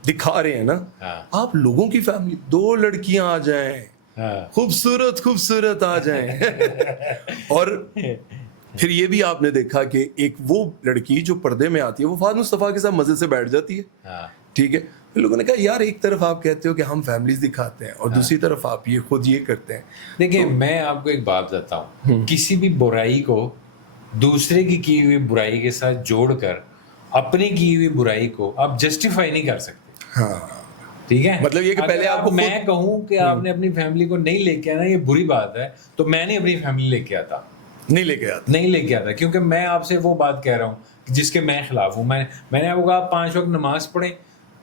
दिखा रहे हैं ना, आप लोगों की फैमिली, 2 लड़कियां आ जाएं, खूबसूरत खूबसूरत आ जाएं। और फिर ये भी आपने देखा कि एक वो लड़की जो पर्दे में आती है वो फहद मुस्तफ़ा के साथ मजे से बैठ जाती है, ठीक है। फिर लोगों ने कहा यार, एक तरफ आप कहते हो कि हम फैमिलीज दिखाते हैं और दूसरी तरफ आप ये खुद ये करते हैं। देखिए, मैं आपको एक बात बताता हूँ, किसी भी बुराई को दूसरे की हुई बुराई के साथ जोड़कर अपनी की हुई बुराई को आप जस्टिफाई नहीं कर सकते। हाँ, ठीक है, मतलब ये कि पहले आपको मैं कहूँ कि आपने अपनी फैमिली को नहीं लेके आना, ये बुरी बात है, तो मैं नहीं अपनी फैमिली लेके आता, नहीं लेके आता, क्योंकि मैं आपसे वो बात कह रहा हूँ जिसके मैं खिलाफ हूँ। मैंने आपको कहा 5 वक्त नमाज पढ़ें,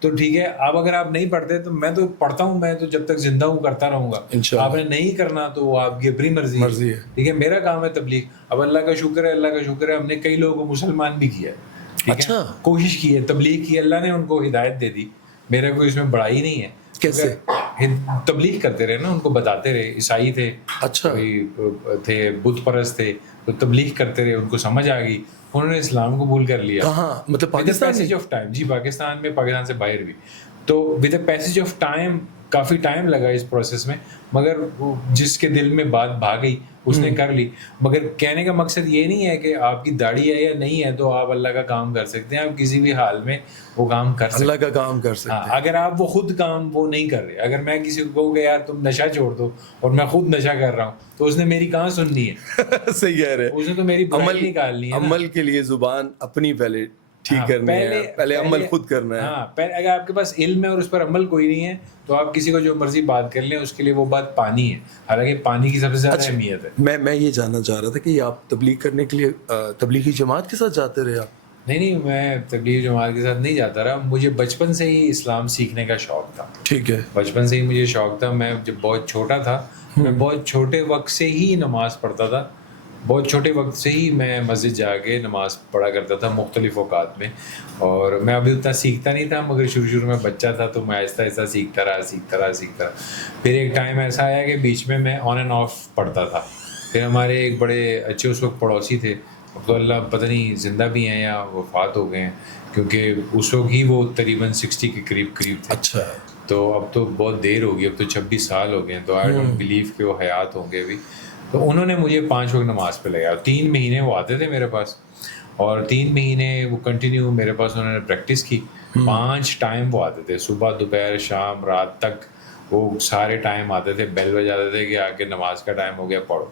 तो ठीक है। अब अगर आप नहीं पढ़ते तो मैं तो पढ़ता हूँ, मैं तो जब तक जिंदा हूँ करता रहूंगा। आपने नहीं करना तो वो आपकी अपनी मर्जी है, ठीक है। मेरा काम है तबलीग। अब अल्लाह का शुक्र है, हमने कई लोगों को मुसलमान भी किया, ठीक है, कोशिश की है, तबलीग की, अल्लाह ने उनको हिदायत दे दी। मेरा कोई इसमें बड़ाई नहीं है। कैसे? तबलीग करते रहे ना, उनको बताते रहे। ईसाई थे, अच्छा, थे बुत परस्त थे, तो तबलीग करते रहे, उनको समझ आ गई, उन्होंने इस्लाम कबूल कर लिया। कहाँ? मतलब पाकिस्तान पैसेज ऑफ टाइम जी, पाकिस्तान में, पाकिस्तान से बाहर भी। तो with the passage of time काफ़ी टाइम लगा इस प्रोसेस में, मगर वो जिसके दिल में बात भा गई उसने कर ली। मगर कहने का मकसद ये नहीं है कि आपकी दाढ़ी है या नहीं है तो आप अल्लाह का काम कर सकते हैं, आप किसी भी हाल में वो काम कर सकते अल्लाह हैं। का काम कर सकते हाँ, हैं। अगर आप वो खुद काम वो नहीं कर रहे, अगर मैं किसी को कहूँ कि यार तुम नशा छोड़ दो और मैं खुद नशा कर रहा हूँ, तो उसने मेरी कहाँ सुननी है? सही कह रहे हैं। उसने तो मेरी बुराई निकालनी है ना। अमल के लिए जुबान अपनी पहले ठीक हाँ, करनी है, पहले अमल खुद करना है। हाँ, पहले अगर आपके पास इल्म है और उस पर अमल कोई नहीं है, तो आप किसी को जो मर्जी बात कर लें, उसके लिए वो बात पानी है। हालांकि पानी की सबसे ज्यादा अहमियत है। मैं ये जानना चाह रहा था कि आप तबलीग करने के लिए तबलीगी जमात के साथ जाते रहे आप? नहीं, मैं तबलीग जमात के साथ नहीं जाता रहा। मुझे बचपन से ही इस्लाम सीखने का शौक था। ठीक है। बचपन से ही मुझे शौक था। मैं जब बहुत छोटा था, मैं बहुत छोटे वक्त से ही नमाज़ पढ़ता था। बहुत छोटे वक्त से ही मैं मस्जिद जाके नमाज़ पढ़ा करता था मुख्तलिफ़ औक़ात में। और मैं अभी उतना सीखता नहीं था, मगर शुरू में बच्चा था तो मैं आहिस्ता-आहिस्ता सीखता रहा। फिर एक टाइम ऐसा आया कि बीच में मैं ऑन एंड ऑफ पढ़ता था। फिर हमारे एक बड़े अच्छे उस वक्त पड़ोसी थे, अब तो अल्लाह पता नहीं ज़िंदा भी हैं या वफ़ात हो गए हैं, क्योंकि उस वक्त ही वो तकरीबन 60 के करीब थे। अच्छा। तो अब तो बहुत देर हो गई, अब तो 26 साल हो गए हैं, तो आई डोंट बिलीव कि वो हयात होंगे अभी। तो उन्होंने मुझे 5 वक्त नमाज़ पे लगाया। 3 महीने वो आते थे मेरे पास, और 3 महीने वो कंटिन्यू मेरे पास उन्होंने प्रैक्टिस की। 5 टाइम वो आते थे, सुबह दोपहर शाम रात तक वो सारे टाइम आते थे। बेल बजाते थे कि आके नमाज का टाइम हो गया, पढ़ो।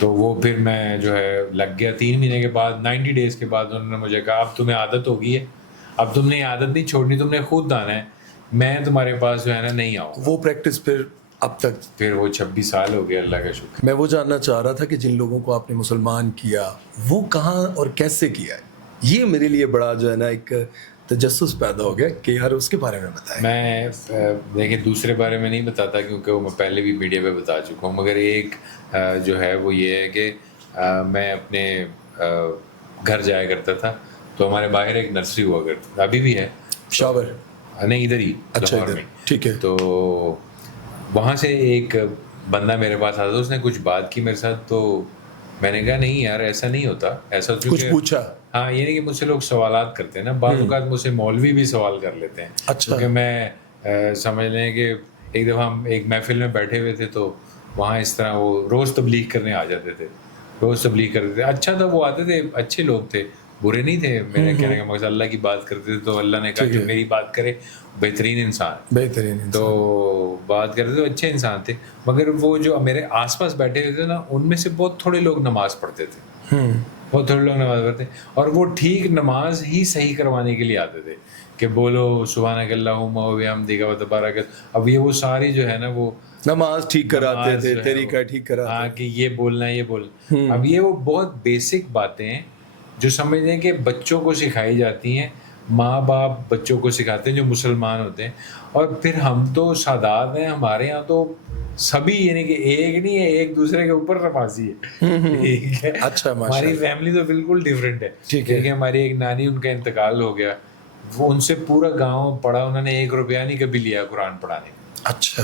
तो वो फिर मैं जो है लग गया। 3 महीने के बाद 90 डेज़ के बाद उन्होंने मुझे कहा अब तुम्हें आदत हो गई है, अब तुमने ये आदत नहीं छोड़नी, तुमने खुद आना है, मैं तुम्हारे पास जो है ना नहीं आऊँगा। वो प्रैक्टिस फिर अब तक? फिर वो 26 साल हो गए, अल्लाह का शुक्र। मैं वो जानना चाह रहा था कि जिन लोगों को आपने मुसलमान किया वो कहाँ और कैसे किया है, ये मेरे लिए बड़ा जो है ना एक तजस्सुस पैदा हो गया कि यार उसके बारे में बताएं। मैं देखिए दूसरे बारे में नहीं बताता क्योंकि वो मैं पहले भी मीडिया पे बता चुका हूँ, मगर एक जो है वो ये है कि मैं अपने घर जाया करता था, तो हमारे बाहर एक नर्सरी हुआ करती, अभी भी है, शावर? नहीं इधर ही, अच्छा, लाहौर इधर, में। ठीक है। तो वहाँ से एक बंदा मेरे पास आता था, उसने कुछ बात की मेरे साथ, तो मैंने कहा नहीं यार ऐसा नहीं होता, ऐसा कुछ पूछा? हाँ, ये नहीं कि मुझसे लोग सवालात करते हैं ना, बाज़ औक़ात मुझसे मौलवी भी सवाल कर लेते हैं। अच्छा। क्योंकि मैं समझ लें कि एक दफ़ा हम एक महफ़िल में बैठे हुए थे, तो वहाँ इस तरह वो रोज़ तबलीग करने आ जाते थे, रोज़ तबलीग करते थे। अच्छा था, वो आते थे, अच्छे लोग थे, बुरे नहीं थे। मेरे कहने का मकसद अल्लाह की बात करते थे, तो अल्लाह ने कहा कि मेरी बात करे बेहतरीन इंसान, बेहतरीन तो बात करते थे, अच्छे इंसान थे। मगर वो जो मेरे आसपास बैठे हुए थे ना, उनमें से बहुत थोड़े लोग नमाज़ पढ़ते थे, बहुत थोड़े लोग नमाज़ पढ़ते, और वो ठीक नमाज ही सही करवाने के लिए आते थे कि बोलो सुभानक अल्लाहुम्मा व बिहम्दिका व तबारक। अब ये वो सारी जो है ना वो नमाज ठीक कराते नमाज थे, जो है तरीका ठीक कराते हाँ, कि ये बोलना ये बोलना। अब ये वो बहुत बेसिक बातें हैं जो समझने के बच्चों को सिखाई जाती हैं, माँ बाप बच्चों को सिखाते हैं जो मुसलमान होते हैं। और फिर हम तो सादात हैं, हमारे यहाँ तो सभी, यानी कि एक नहीं है, एक दूसरे के ऊपर नमाजी है। ठीक है। अच्छा, हमारी माशाल्लाह। फैमिली तो बिल्कुल डिफरेंट है। ठीक है। क्योंकि हमारी एक नानी, उनका इंतकाल हो गया, वो उनसे पूरा गांव पढ़ा, उन्होंने 1 रुपया नहीं कभी लिया कुरान पढ़ाने का। अच्छा।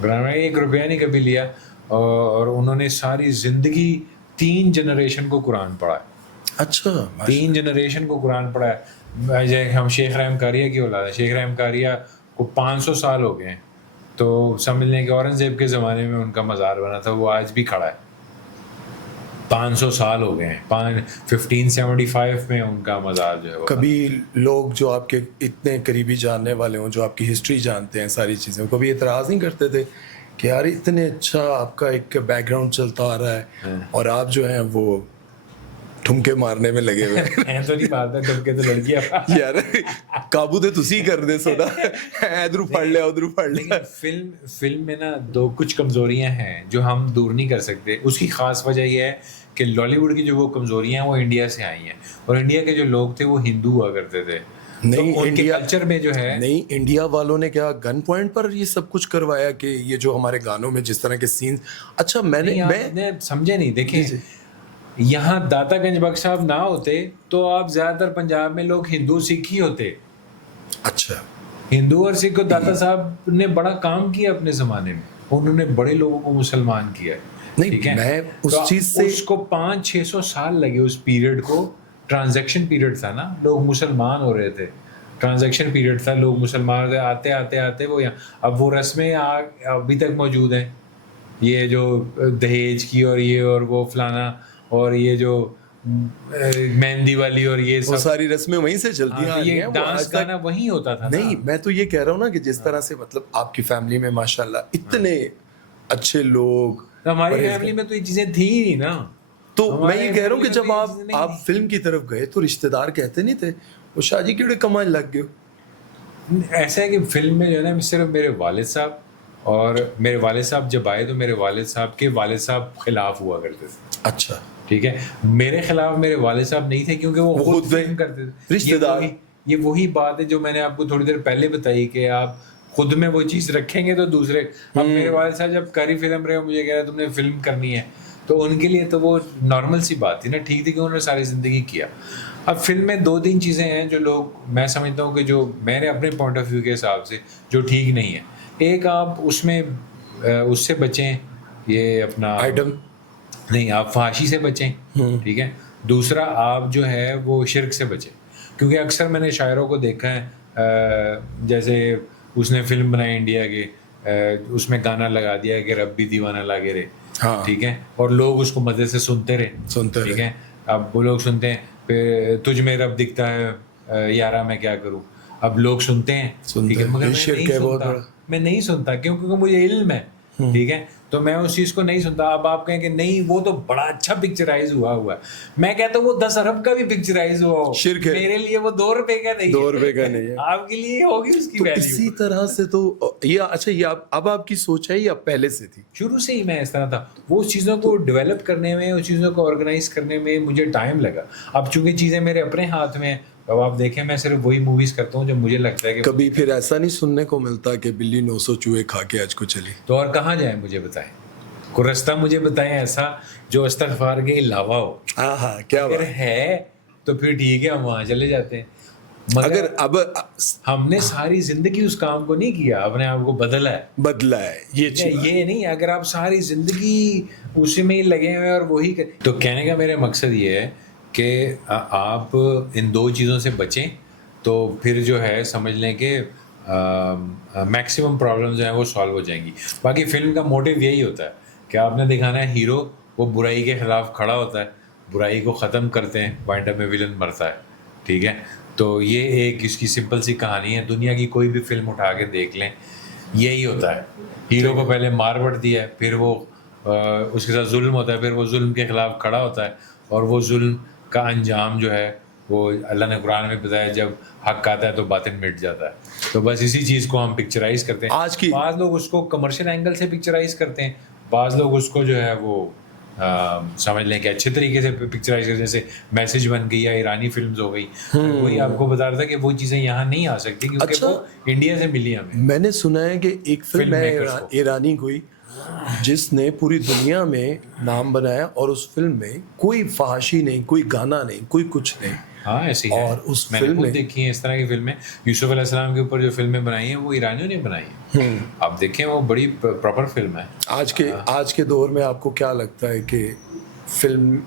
कुरान में 1 रुपया नहीं कभी लिया, और उन्होंने सारी ज़िंदगी 3 जनरेशन को कुरान पढ़ा है। अच्छा, 3 जनरेशन को कुरान पढ़ा है। जैसे हम शेख रहम कारिया की औलाद है, शेख रहम कारिया को 500 साल हो गए हैं, तो समझ लें कि औरंगज़ेब के ज़माने में उनका मज़ार बना था, वो आज भी खड़ा है। 500 साल हो गए हैं, 1575 में उनका मज़ार जो है वो। कभी लोग जो आपके इतने करीबी जानने वाले हों, जो आपकी हिस्ट्री जानते हैं, सारी चीज़ें, कभी एतराज़ नहीं करते थे कि यार इतने अच्छा आपका एक बैकग्राउंड चलता आ रहा है और आप जो हैं वो ठुमके मारने में लगे हुए हैं? तो नहीं मारता ठुमके, तो लड़कियां यार काबू तो तुसी कर दे सोदा, इधर फड़ लिया उधर फड़ लिया। फिल्म में ना कुछ कमज़ोरियां हैं जो हम दूर नहीं कर सकते। उसकी ख़ास वजह यह है कि लॉलीवुड की जो वो कमज़ोरियां हैं वो इंडिया से आई हैं, और इंडिया के जो लोग थे वो हिंदू हुआ करते थे। नहीं, तो उनके इंडिया कल्चर में जो है, नहीं, इंडिया वालों ने क्या गन पॉइंट पर ये सब कुछ करवाया कि ये जो हमारे गानों में जिस तरह के सीन्स। अच्छा, मैं समझे नहीं। देखें, यहाँ दातागंज बख्श साहब ना होते तो आप ज़्यादातर पंजाब में लोग हिंदू सिख ही होते। अच्छा, हिंदू और सिख को दाता साहब ने बड़ा काम किया अपने ज़माने में, उन्होंने बड़े लोगों को मुसलमान किया है। नहीं, ठीक है, मैं उस तो चीज़ से उसको 500-600 साल लगे, उस पीरियड को, ट्रांजैक्शन पीरियड था ना, लोग मुसलमान हो रहे थे। ट्रांजैक्शन पीरियड था, लोग मुसलमान थे, आते आते आते वो यहाँ, अब वो रस्में अभी तक मौजूद हैं, ये जो दहेज की और ये और वो फलाना और ये जो मेहंदी वाली और ये वो सब, सारी रस्में वहीं से चलती तो आ रही ये हैं, वो डांस आज तक गाना वहीं होता था नहीं। ना। मैं तो ये कह रहा हूँ ना कि जिस तरह से मतलब आपकी फैमिली में माशाल्लाह इतने अच्छे लोग, तो हमारी परहेज- फैमिली में तो ये चीजें थी ही नहीं ना। तो मैं हमारे ये कह रहा हूँ कि family में जब तो ये चीजें नहीं आप थी। फिल्म की तरफ गए तो रिश्तेदार कहते नहीं थे वो शादी केड़े कमाल लग गए? ऐसा है कि फिल्म में जो है ना, सिर्फ मेरे वालिद साहब और मेरे वालिद साहब जब आए तो मेरे वालिद साहब के वालिद साहब खिलाफ हुआ करते थे, अच्छा, ठीक है। मेरे खिलाफ मेरे वालिद साहब नहीं थे क्योंकि वो खुद खुद फिल्म करते थे। रिश्तेदार। ये वही बात है जो मैंने आपको थोड़ी देर पहले बताई कि आप खुद में वो चीज़ रखेंगे तो दूसरे, अब मेरे वालिद साहब जब करी फिल्म रहे, मुझे कह रहे तुमने फिल्म करनी है, तो उनके लिए तो वो नॉर्मल सी बात थी ना, ठीक थी कि उन्होंने सारी ज़िंदगी किया। अब फिल्म में 2-3 चीज़ें हैं जो लोग, मैं समझता हूँ कि जो मेरे अपने पॉइंट ऑफ व्यू के हिसाब से जो ठीक नहीं है। एक, आप उसमें उससे बचें, ये अपना आइटम नहीं, आप फहाशी से बचें, ठीक है। दूसरा, आप जो है वो शिर्क से बचें, क्योंकि अक्सर मैंने शायरों को देखा है, जैसे उसने फिल्म बनाई इंडिया के, उसमें गाना लगा दिया कि रब भी दीवाना लागे रे, हाँ। ठीक है, और लोग उसको मजे से सुनते रहे, ठीक है। अब वो लोग सुनते हैं, फिर तुझ में रब दिखता है यारा मैं क्या करूं, अब लोग सुनते हैं, ठीक है, मगर मैं नहीं सुनता, क्योंकि मुझे इल्म है, ठीक है, तो मैं उस चीज को नहीं सुनता। अब आप कहें कि नहीं वो तो बड़ा अच्छा पिक्चराइज हुआ है, मैं कहता हूँ वो 10 अरब का भी पिक्चराइज हुआ हो, शिर्क है। मेरे लिए वो 2 रुपए का नहीं 2 रुपए का नहीं है। आपके लिए होगी उसकी तो वैल्यू। इसी तरह से तो ये अच्छा, ये अब आपकी सोच है या पहले से थी? शुरू से ही मैं इस तरह था। वो चीज़ों को डेवलप करने में, उस चीज़ों को ऑर्गेनाइज करने में मुझे टाइम लगा। अब चूंकि चीज़ें मेरे अपने हाथ में हैं, अब आप देखें मैं सिर्फ वही मूवीज करता हूँ जब मुझे लगता है कि कभी फिर ऐसा नहीं सुनने को मिलता कि बिल्ली 900 चूहे खा के आज को चली? तो और कहाँ जाए, मुझे बताएं, कोई रास्ता मुझे बताएं ऐसा जो इस्तगफार के अलावा हो। हाँ, क्या अगर बात है तो फिर ठीक है, हम वहाँ चले जाते हैं। मगर अगर अब हमने सारी जिंदगी उस काम को नहीं किया, अपने आप को बदला है, बदला है, ये नहीं। अगर आप सारी जिंदगी उसी में ही लगे हुए और वही तो कहने का मेरा मकसद ये है कि आप इन 2 चीज़ों से बचें, तो फिर जो है समझ लें कि मैक्सिमम प्रॉब्लम जो है वो सॉल्व हो जाएंगी। बाकी फिल्म का मोटिव यही होता है कि आपने दिखाना है हीरो वो बुराई के खिलाफ खड़ा होता है, बुराई को ख़त्म करते हैं, वाइंड अप में विलन मरता है, ठीक है। तो ये एक इसकी सिंपल सी कहानी है। दुनिया की कोई भी फिल्म उठा के देख लें, यही होता है, हीरो को पहले मार पड़ती है, फिर वो उसके साथ जुल्म होता है, फिर वो जुल्म के खिलाफ खड़ा होता है, और वो जुल्म का अंजाम जो है वो अल्लाह ने कुरान में बताया, जब हक आता है तो बातिल मिट जाता है। तो बस इसी चीज़ को हम पिक्चराइज करते हैं। आज की बाज़ लोग उसको कमर्शियल एंगल से पिक्चराइज करते हैं, बाज़ लोग उसको जो है वो समझ लें कि अच्छे तरीके से पिक्चराइज करते हैं, जैसे मैसेज बन गई या ईरानी फिल्म्स हो गई। वही आपको बता रहा था कि वो चीज़ें यहाँ नहीं आ सकती क्योंकि अच्छा, वो इंडिया से मिली हमें। मैंने सुना है कि एक फिल्म है Filmmakers को। ईरानी कोई, जिसने पूरी दुनिया में नाम बनाया, और उस फिल्म में कोई फहाशी नहीं, कोई गाना नहीं, कोई कुछ नहीं। हाँ ऐसे ही है। और उस मैंने फिल्म खुद में देखी है इस तरह की फिल्में। यूसुफ अलैहिस्सलाम के ऊपर जो फिल्में बनाई हैं वो ईरानियों ने बनाई हैं, आप देखें वो बड़ी प्रॉपर फिल्म है। आज के दौर में आपको क्या लगता है कि फिल्म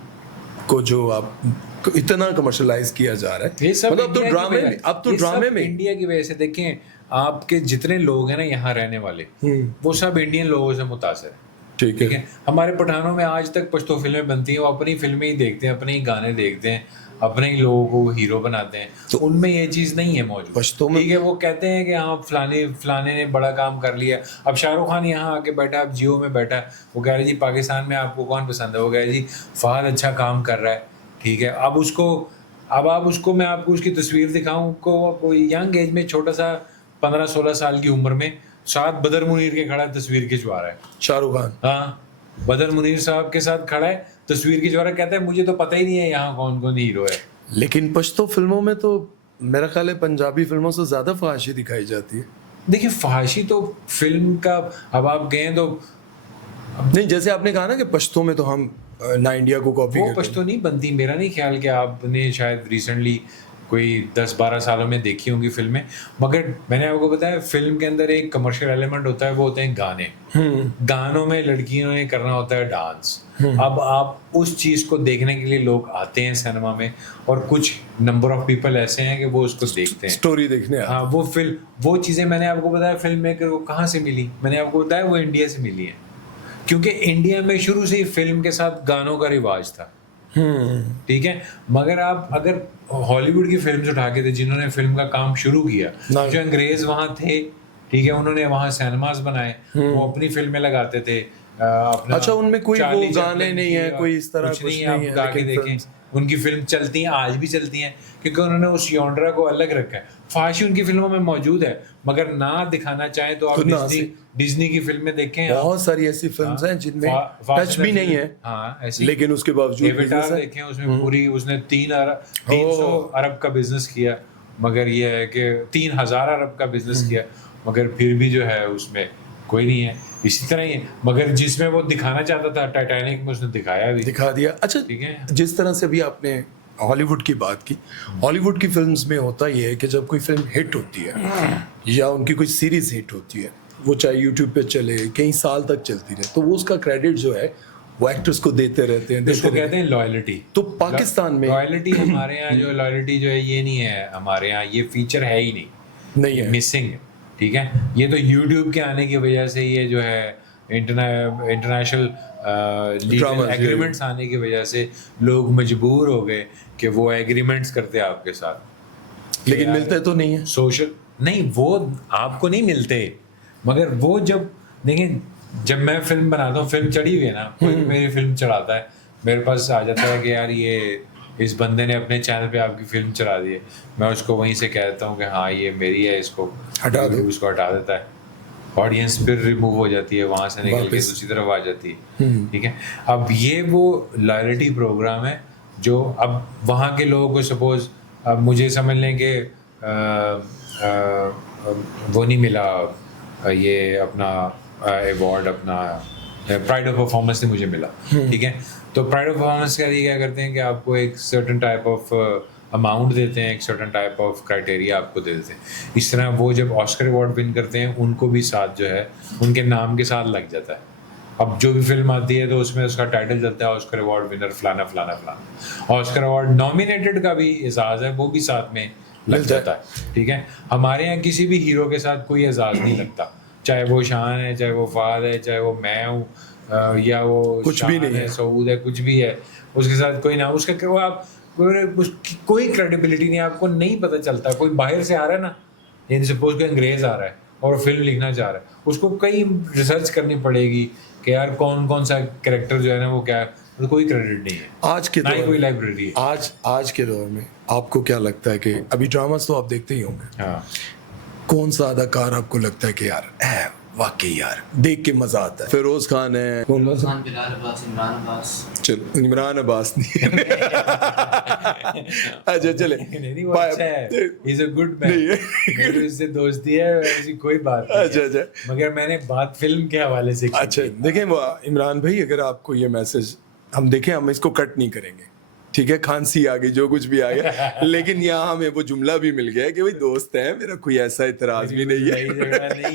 को जो आप इतना कमर्शलाइज किया जा रहा है, ये सब मतलब अब तो इंडिया की ड्रामे वजह- में, अब तो ये ड्रामे सब में इंडिया की वजह से देखें, आपके जितने लोग हैं ना यहाँ रहने वाले, वो सब इंडियन लोगों से मुतासर है, ठीक ठीक है। है। हमारे पठानों में आज तक पश्तो फिल्में बनती हैं, वो अपनी फिल्में ही देखते हैं, अपने ही गाने देखते हैं, अपने ही लोगों को हीरो बनाते हैं, तो उनमें ये चीज़ नहीं है मौजूद। पश्तो में ठीक है, वो कहते हैं कि हाँ फलाने ने बड़ा काम कर लिया। अब शाहरुख खान यहाँ आके बैठा है, अब जियो में बैठा है, वो कह रहे जी पाकिस्तान में आपको कौन पसंद है, वो कह रहे जी फहद अच्छा काम कर रहा है, ठीक है। अब आप उसको मैं आपको उसकी तस्वीर दिखाऊं को, कोई यंग एज में छोटा सा 15-16 साल की उम्र में साथ बदर मुनीर के खड़ा तस्वीर खिंचवा रहा है, शाहरुख खान। हाँ बदर मुनीर साहब के साथ खड़ा है, तस्वीर खिंचवा रहा है, कहता है मुझे तो पता ही नहीं है यहाँ कौन कौन हीरो है। लेकिन पश्तो फिल्मों में तो मेरा ख्याल है पंजाबी फिल्मों से ज्यादा फहाशी दिखाई जाती है। देखिए फहाशी तो फिल्म का, अब आप गए तो नहीं, जैसे आपने कहा ना कि पश्तो में तो हम ना इंडिया को कॉपी वो करते हैं। पश्तो नहीं बनती। मेरा नहीं ख्याल कि आपने शायद रिसेंटली कोई 10-12 सालों में देखी होंगी फिल्में, मगर मैंने आपको बताया फिल्म के अंदर एक कमर्शियल एलिमेंट होता है, वो होते हैं गाने। गानों में लड़कियों ने करना होता है डांस। अब आप उस चीज़ को देखने के लिए लोग आते हैं सिनेमा में, और कुछ नंबर ऑफ पीपल ऐसे हैं कि वो उसको देखते हैं, स्टोरी देखने आते हैं। हाँ, वो चीज़ें मैंने आपको बताया फिल्म मेकर को कहाँ से मिली, मैंने आपको बताया वो इंडिया से मिली है, क्योंकि इंडिया में शुरू से ही फिल्म के साथ गानों का रिवाज था। ठीक है, मगर आप अगर हॉलीवुड की फिल्म्स उठा के थे जिन्होंने फिल्म का काम शुरू किया, जो अंग्रेज वहाँ थे, ठीक है, उन्होंने वहाँ सिनेमास बनाए, वो अपनी फिल्में लगाते थे अपना। अच्छा, उनमें कोई वो गाने नहीं है, कोई इस तरह कुछ नहीं है, आप गा के देखें, उनकी फिल्म चलती हैं, आज भी चलती हैं, क्योंकि उन्होंने उस जॉनरा को अलग रखा है। फाशी उनकी फिल्मों में मौजूद है, मगर ना दिखाना चाहें तो आप डिज्नी की फिल्में देखें, बहुत सारी ऐसी फिल्म्स हैं जिनमें टच भी नहीं है, हाँ, ऐसी, लेकिन उसके बावजूद एविटार देखें, उसमें पूरी उसने 300 अरब का बिजनेस किया, मगर ये है कि 3000 अरब का बिजनेस किया, मगर फिर भी जो है उसमें कोई नहीं है। इसी तरह ही, मगर जिसमें वो दिखाना चाहता था टाइटैनिक में उसने दिखाया भी, दिखा दिया। अच्छा, ठीक है, जिस तरह से अभी आपने हॉलीवुड की बात की, हॉलीवुड की फिल्म्स में होता ये है कि जब कोई फिल्म हिट होती है या उनकी कोई सीरीज हिट होती है, वो चाहे यूट्यूब पे चले, कई साल तक चलती रहे, तो वो उसका क्रेडिट जो है वो एक्टर्स को देते रहते हैं, इसको कहते हैं लॉयल्टी। तो पाकिस्तान में लॉयल्टी, हमारे यहाँ जो लॉयल्टी जो है ये नहीं है, हमारे यहाँ ये फीचर है ही नहीं है, मिसिंग है, ठीक है। ये तो यूट्यूब के आने की वजह से, ये जो है इंटरनेशनल लीगल एग्रीमेंट्स आने की वजह से लोग मजबूर हो गए कि वो एग्रीमेंट्स करते हैं आपके साथ, लेकिन मिलते तो नहीं है। सोशल नहीं, वो आपको नहीं मिलते, मगर वो जब देखें, जब मैं फिल्म बनाता हूँ, फिल्म चढ़ी हुई है ना, कोई मेरी फिल्म चढ़ाता है, मेरे पास आ जाता है कि यार ये इस बंदे ने अपने चैनल पे आपकी फिल्म चला दी है, मैं उसको वहीं से कहता हूँ कि हाँ ये मेरी है, इसको हटा दो, उसको हटा देता है, ऑडियंस फिर रिमूव हो जाती है, वहाँ से निकल के दूसरी तरफ आ जाती है, ठीक है। अब ये वो लॉयल्टी प्रोग्राम है जो अब वहाँ के लोगों को, सपोज अब मुझे समझ लें कि वो नहीं मिला ये अपना अवार्ड, अपना प्राइड ऑफ परफॉर्मेंस से मुझे मिला, ठीक है, तो प्राइड ऑफ परफॉर्मेंस का ये क्या करते हैं कि आपको एक सर्टेन टाइप ऑफ अमाउंट देते हैं, एक सर्टेन टाइप ऑफ क्राइटेरिया आपको दे देते हैं। इस तरह वो जब ऑस्कर अवार्ड विन करते हैं, उनको भी साथ जो है उनके नाम के साथ लग जाता है। अब जो भी फिल्म आती है तो उसमें उसका टाइटल चलता है ऑस्कर अवार्ड विनर फलाना फलाना फलाना, ऑस्कर अवार्ड नॉमिनेटेड का भी एजाज़ है, वो भी साथ में लग जाता है, ठीक है। हमारे यहाँ किसी भी हीरो के साथ कोई एजाज़ नहीं लगता, चाहे वो शान है, चाहे वो फाद है, चाहे वो मैं हूँ, या वो कुछ भी नहीं है, सऊद है, कुछ भी है, उसके साथ कोई ना, उसका वो आप कोई क्रेडिबिलिटी नहीं, आपको नहीं पता चलता। कोई बाहर से आ रहा है ना, यानी सपोज कोई अंग्रेज आ रहा है और फिल्म लिखना चाह रहा है, उसको कई रिसर्च करनी पड़ेगी कि यार कौन कौन सा कैरेक्टर जो है ना वो क्या है, तो कोई क्रेडिट नहीं है आज के दौर, कोई लाइब्रेरी है। आज के दौर में आपको क्या लगता है कि अभी ड्रामास तो आप देखते ही होंगे, हाँ, कौन सा अदाकार आपको लगता है कि यार वाकई यार देख के मजा आता है? फिरोज खान है, खान, बिलाल अब्बास, इमरान अब्बास। चलो इमरान अब्बास नहीं अच्छा चले, नहीं वो अच्छा है, he is a good man, मेरी उससे दोस्ती है, ऐसी कोई बात नहीं। अच्छा, मगर मैंने बात फिल्म के हवाले से की। अच्छा देखें वो इमरान भाई, अगर आपको ये मैसेज हम देखें, हम इसको कट नहीं करेंगे, ठीक है, खांसी आ गई, जो कुछ भी आ गया, लेकिन यहाँ हमें वो जुमला भी मिल गया कि भाई दोस्त है मेरा, कोई ऐसा इतराज भी नहीं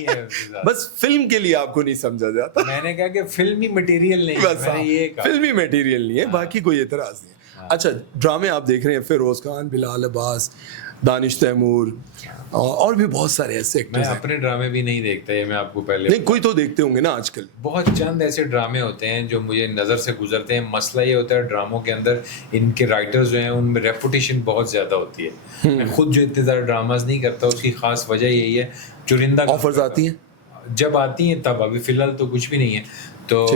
है, बस फिल्म के लिए आपको नहीं समझा जाता। मैंने कहा कि फिल्मी मटेरियल नहीं है, मैंने ये कहा फिल्मी मटेरियल नहीं है, बाकी कोई इतराज नहीं है। अच्छा, ड्रामे आप देख रहे हैं, फिरोज खान, बिलाल अब्बास, दानिश तैमूर और भी बहुत सारे ऐसे एक्टर्स हैं। मैं अपने ड्रामे भी नहीं देखता, ये मैं आपको पहले नहीं, कोई तो देखते होंगे ना आजकल। बहुत चंद ऐसे ड्रामे होते हैं जो मुझे नज़र से गुजरते हैं। मसला ये होता है ड्रामों के अंदर, इनके राइटर्स जो हैं उनमें रेपुटेशन बहुत ज़्यादा होती है। मैं खुद जो इतने ज़्यादा ड्रामाज नहीं करता, उसकी खास वजह यही है, चुनिंदा ऑफर्स आती हैं, जब आती हैं तब, अभी फ़िलहाल तो कुछ भी नहीं है। तो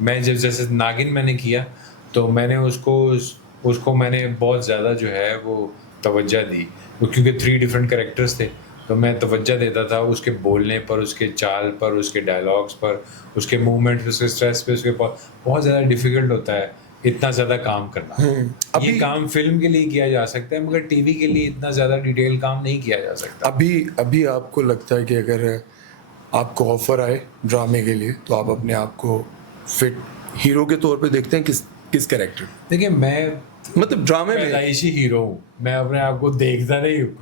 मैं जब जैसे नागिन मैंने किया, तो मैंने उसको मैंने बहुत ज़्यादा जो है वो तवज्जो दी, क्योंकि 3 डिफरेंट कैरेक्टर्स थे, तो मैं तवज्जो देता था उसके बोलने पर, उसके चाल पर, उसके डायलॉग्स पर, उसके मूवमेंट पे, उसके स्ट्रेस पे, उसके बहुत ज़्यादा डिफिकल्ट होता है इतना ज़्यादा काम करना। ये काम फिल्म के लिए किया जा सकता है, मगर टीवी के लिए इतना ज़्यादा डिटेल काम नहीं किया जा सकता। अभी आपको लगता है कि अगर आपको ऑफर आए ड्रामे के लिए, तो आप अपने आप को फिट हीरो के तौर पे देखते हैं किस कैरेक्टर? देखिए, मैं मतलब ड्रामे में पैदाइशी हीरो हूँ मैं, अपने आप को देखता नहीं हूँ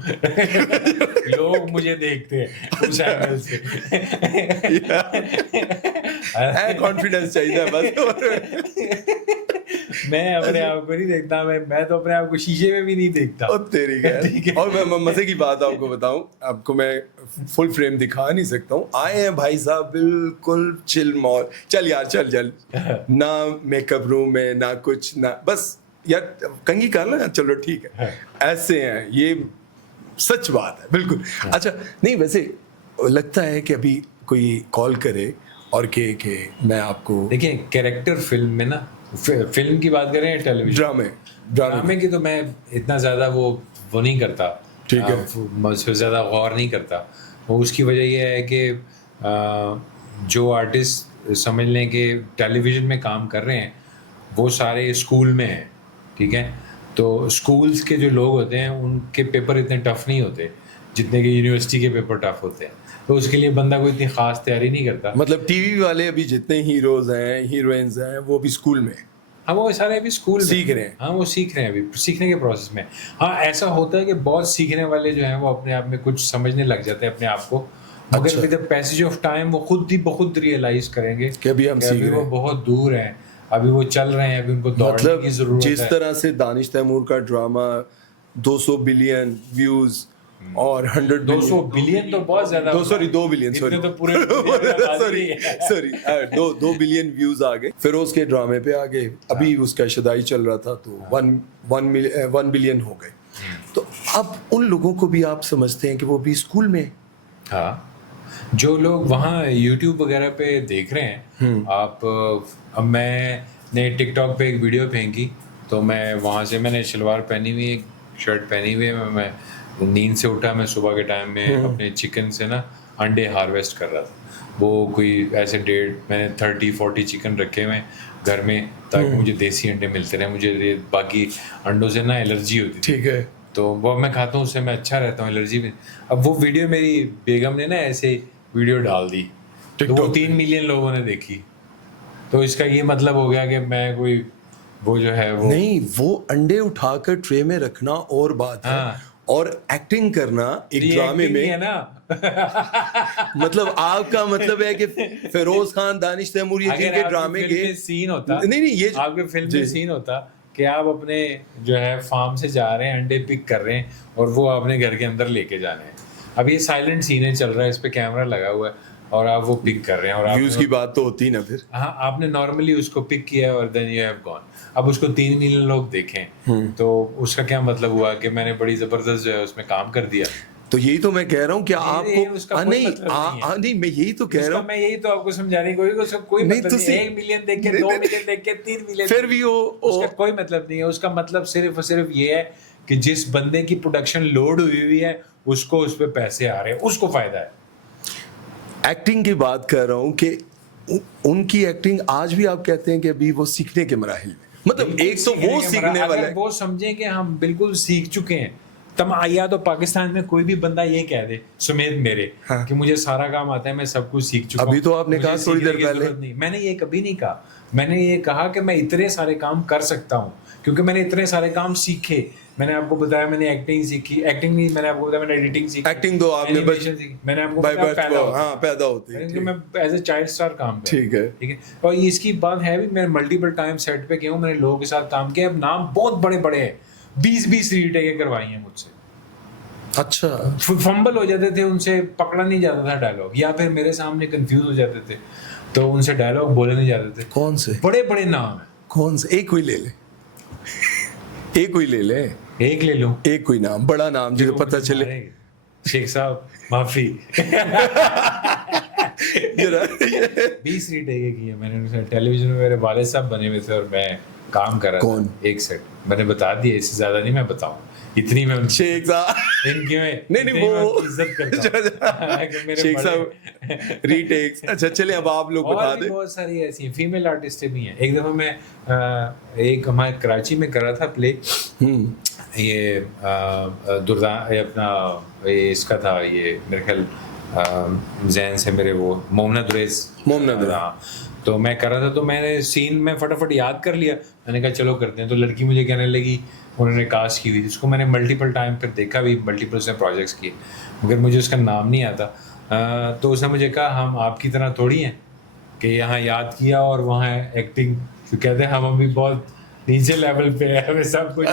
लोग मुझे देखते हैं उस एंगल से कॉन्फिडेंस चाहिए बस। मैं अपने आप को नहीं देखता, मैं तो अपने आप को शीशे में भी नहीं देखता। और तेरी ठीक है। और मैं मजे की बात आपको बताऊं, आपको मैं फुल फ्रेम दिखा नहीं सकता हूँ। आए हैं भाई साहब बिल्कुल चिल मॉल, चल यार चल ना मेकअप रूम में ना कुछ ना, बस यार कंघी कर लो, चलो ठीक है, ऐसे हैं ये, सच बात है बिल्कुल। अच्छा नहीं वैसे लगता है कि अभी कोई कॉल करे और के मैं आपको, देखिए कैरेक्टर फिल्म में ना, फिल्म की बात करें टेलीविजन ड्रामे की, तो मैं इतना ज़्यादा वो नहीं करता, ठीक है, उस पर ज़्यादा गौर नहीं करता। वो उसकी वजह यह है कि जो आर्टिस्ट समझ लें कि टेलीविज़न में काम कर रहे हैं वो सारे स्कूल में हैं, ठीक है। तो स्कूल्स के जो लोग होते हैं उनके पेपर इतने टफ नहीं होते जितने कि यूनिवर्सिटी के पेपर टफ होते हैं, तो उसके लिए बंदा कोई इतनी खास तैयारी नहीं करता। मतलब टीवी वाले अभी जितने हीरोज हैं हीरोइंस हैं वो भी स्कूल में, हाँ वो सारे अभी स्कूल सीख रहे हैं। हाँ वो सीख रहे हैं, अभी सीखने के प्रोसेस में। हाँ ऐसा होता है कि बहुत सीखने वाले जो हैं वो अपने आप में कुछ समझने लग जाते हैं अपने आप को, मगर with the passage of time वो खुद ही बहुत रियलाइज करेंगे कि अभी हम सीख रहे हैं, वो बहुत दूर हैं, अभी वो चल रहे हैं, अभी उनको दौड़ने की जरूरत है। जिस तरह से दानिश तैमूर का ड्रामा 200 बिलियन व्यूज और 200 बिलियन तो बहुत ज्यादा, 2 बिलियन इतने तो पूरे सॉरी 2 बिलियन व्यूज आ गए। फिरोज के ड्रामे पे आ गए, अभी उसका शदाई चल रहा था तो 1 बिलियन हो गए। तो अब उन लोगों को भी आप समझते हैं कि वो भी स्कूल में, हाँ जो लोग वहाँ यूट्यूब वगैरह पे देख रहे हैं आप, अब मैंने टिकटॉक पे एक वीडियो फेंकी तो मैं वहाँ से, मैंने शलवार पहनी हुई, एक शर्ट पहनी हुई है, मैं नींद से उठा, मैं सुबह के टाइम में अपने चिकन से ना अंडे हार्वेस्ट कर रहा था। वो कोई ऐसे मैंने 30-40 चिकन रखे हुए घर में ताकि मुझे देसी अंडे मिलते रहे, मुझे बाकी अंडों से ना एलर्जी होती थी, ठीक है, तो वो मैं खाता हूँ उससे मैं अच्छा रहता हूँ एलर्जी में। अब वो वीडियो मेरी बेगम ने ना ऐसे वीडियो डाल दी तो वो 3 मिलियन लोगों ने देखी, तो इसका ये मतलब हो गया कि मैं कोई वो जो है वो नहीं, वो अंडे उठाकर ट्रे में रखना और बात है, और एक्टिंग करना एक ड्रामे में है ना मतलब आपका मतलब है कि फिरोज खान, दानिश तैमूर ये जिनके ड्रामे के सीन होता, नहीं ये आपके फिल्म में सीन होता कि आप अपने जो है फार्म से जा रहे हैं, अंडे पिक कर रहे हैं और वो अपने घर के अंदर लेके जाने हैं। अब ये साइलेंट सीन है, चल रहा है, इस पे कैमरा लगा हुआ है और आप वो पिक कर रहे हैं, और व्यूज की बात तो होती ना फिर। हाँ आपने नॉर्मली उसको पिक किया और देन यू हैव गॉन। अब उसको 3 मिलियन लोग देखें तो उसका क्या मतलब हुआ कि मैंने बड़ी जबरदस्त जो है उसमें काम कर दिया। तो यही तो मैं कह रहा हूँ कि आपको नहीं मैं यही तो कह रहा हूँ, मैं यही तो आपको समझाने की कोई मतलब नहीं, 1 मिलियन देख के 2 मिलियन देख के 3 मिलियन फिर भी उसका कोई मतलब नहीं है। उसका मतलब सिर्फ और सिर्फ ये है कि जिस बंदे की प्रोडक्शन लोड हुई है उसको उस पर पैसे आ रहे हैं, उसको फायदा है। एक्टिंग की बात कर रहा हूँ कि उनकी एक्टिंग आज भी आप कहते हैं कि अभी वो सीखने के मराहिल में, मतलब एक तो वो सीखने वाला है, वो समझें कि हम बिल्कुल सीख चुके हैं। या तो पाकिस्तान में कोई भी बंदा ये कह दे समेत मेरे कि मुझे सारा काम आता है, मैं सब कुछ सीख चुका हूं। अभी तो आपने कहा थोड़ी देर पहले, मैंने ये कभी नहीं कहा। मैंने ये कहा कि मैं इतने सारे काम कर सकता हूँ क्योंकि मैंने इतने सारे काम सीखे। मैंने आपको बताया मैंने एक्टिंग सीखी, एक्टिंग नहीं, मैंने आपको बताया मैंने एडिटिंग सीखी। एक्टिंग तो आपने मैंने आपको बताया पैदा होती है, मैं एज ए चाइल्ड स्टार काम पे, ठीक है, ठीक है। और इसकी बात है भी, मैं मल्टीपल टाइम सेट पे गया हूँ, मैंने लोगों के साथ काम किया, अब नाम बहुत बड़े बड़े हैं, 20-20 रीटेकें करवाई हैं मुझसे। अच्छा, फंबल हो जाते थे, उनसे पकड़ा नहीं जाता था डायलॉग, या फिर मेरे सामने कंफ्यूज हो जाते थे तो उनसे डायलॉग बोले नहीं जाते थे। कौन से बड़े बड़े नाम है, कौन से? एक कोई ले ले एक कोई ले ले, एक ले लो, एक कोई नाम, बड़ा नाम जिसे पता चले। शेख साहब माफी 20 रीटेक की है मैंने। टेलीविजन में मेरे वाले साहब बने हुए थे और मैं काम कर रहा था, एक सेट मैंने बता दिया, इससे ज्यादा नहीं मैं बताऊं, इतनी मैं शेख साहब इनकी नहीं वो इज्जत करता हूं। शेख साहब रीटेक्स। अच्छा चले अब आप लोग बता दें। बहुत सारी ऐसी फीमेल आर्टिस्ट भी हैं। एक दफा मैं एक हमारे कराची में कर रहा था प्ले, ये अपना ये इसका था, ये मेरे ख्याल जैन से मेरे वो मोमना दुरेज, हाँ, तो मैं कर रहा था, तो मैंने सीन में फटाफट याद कर लिया, मैंने कहा चलो करते हैं। तो लड़की मुझे कहने लगी, उन्होंने कास्ट की हुई थी, उसको मैंने मल्टीपल टाइम फिर देखा भी, मल्टीपल उसने प्रोजेक्ट्स किए, मगर मुझे उसका नाम नहीं आता। तो उसने मुझे कहा हम आपकी तरह थोड़ी हैं कि यहाँ याद किया और वहाँ एक्टिंग, तो कहते हैं हम अभी बहुत नीचे लेवल पे है, हमें सब कुछ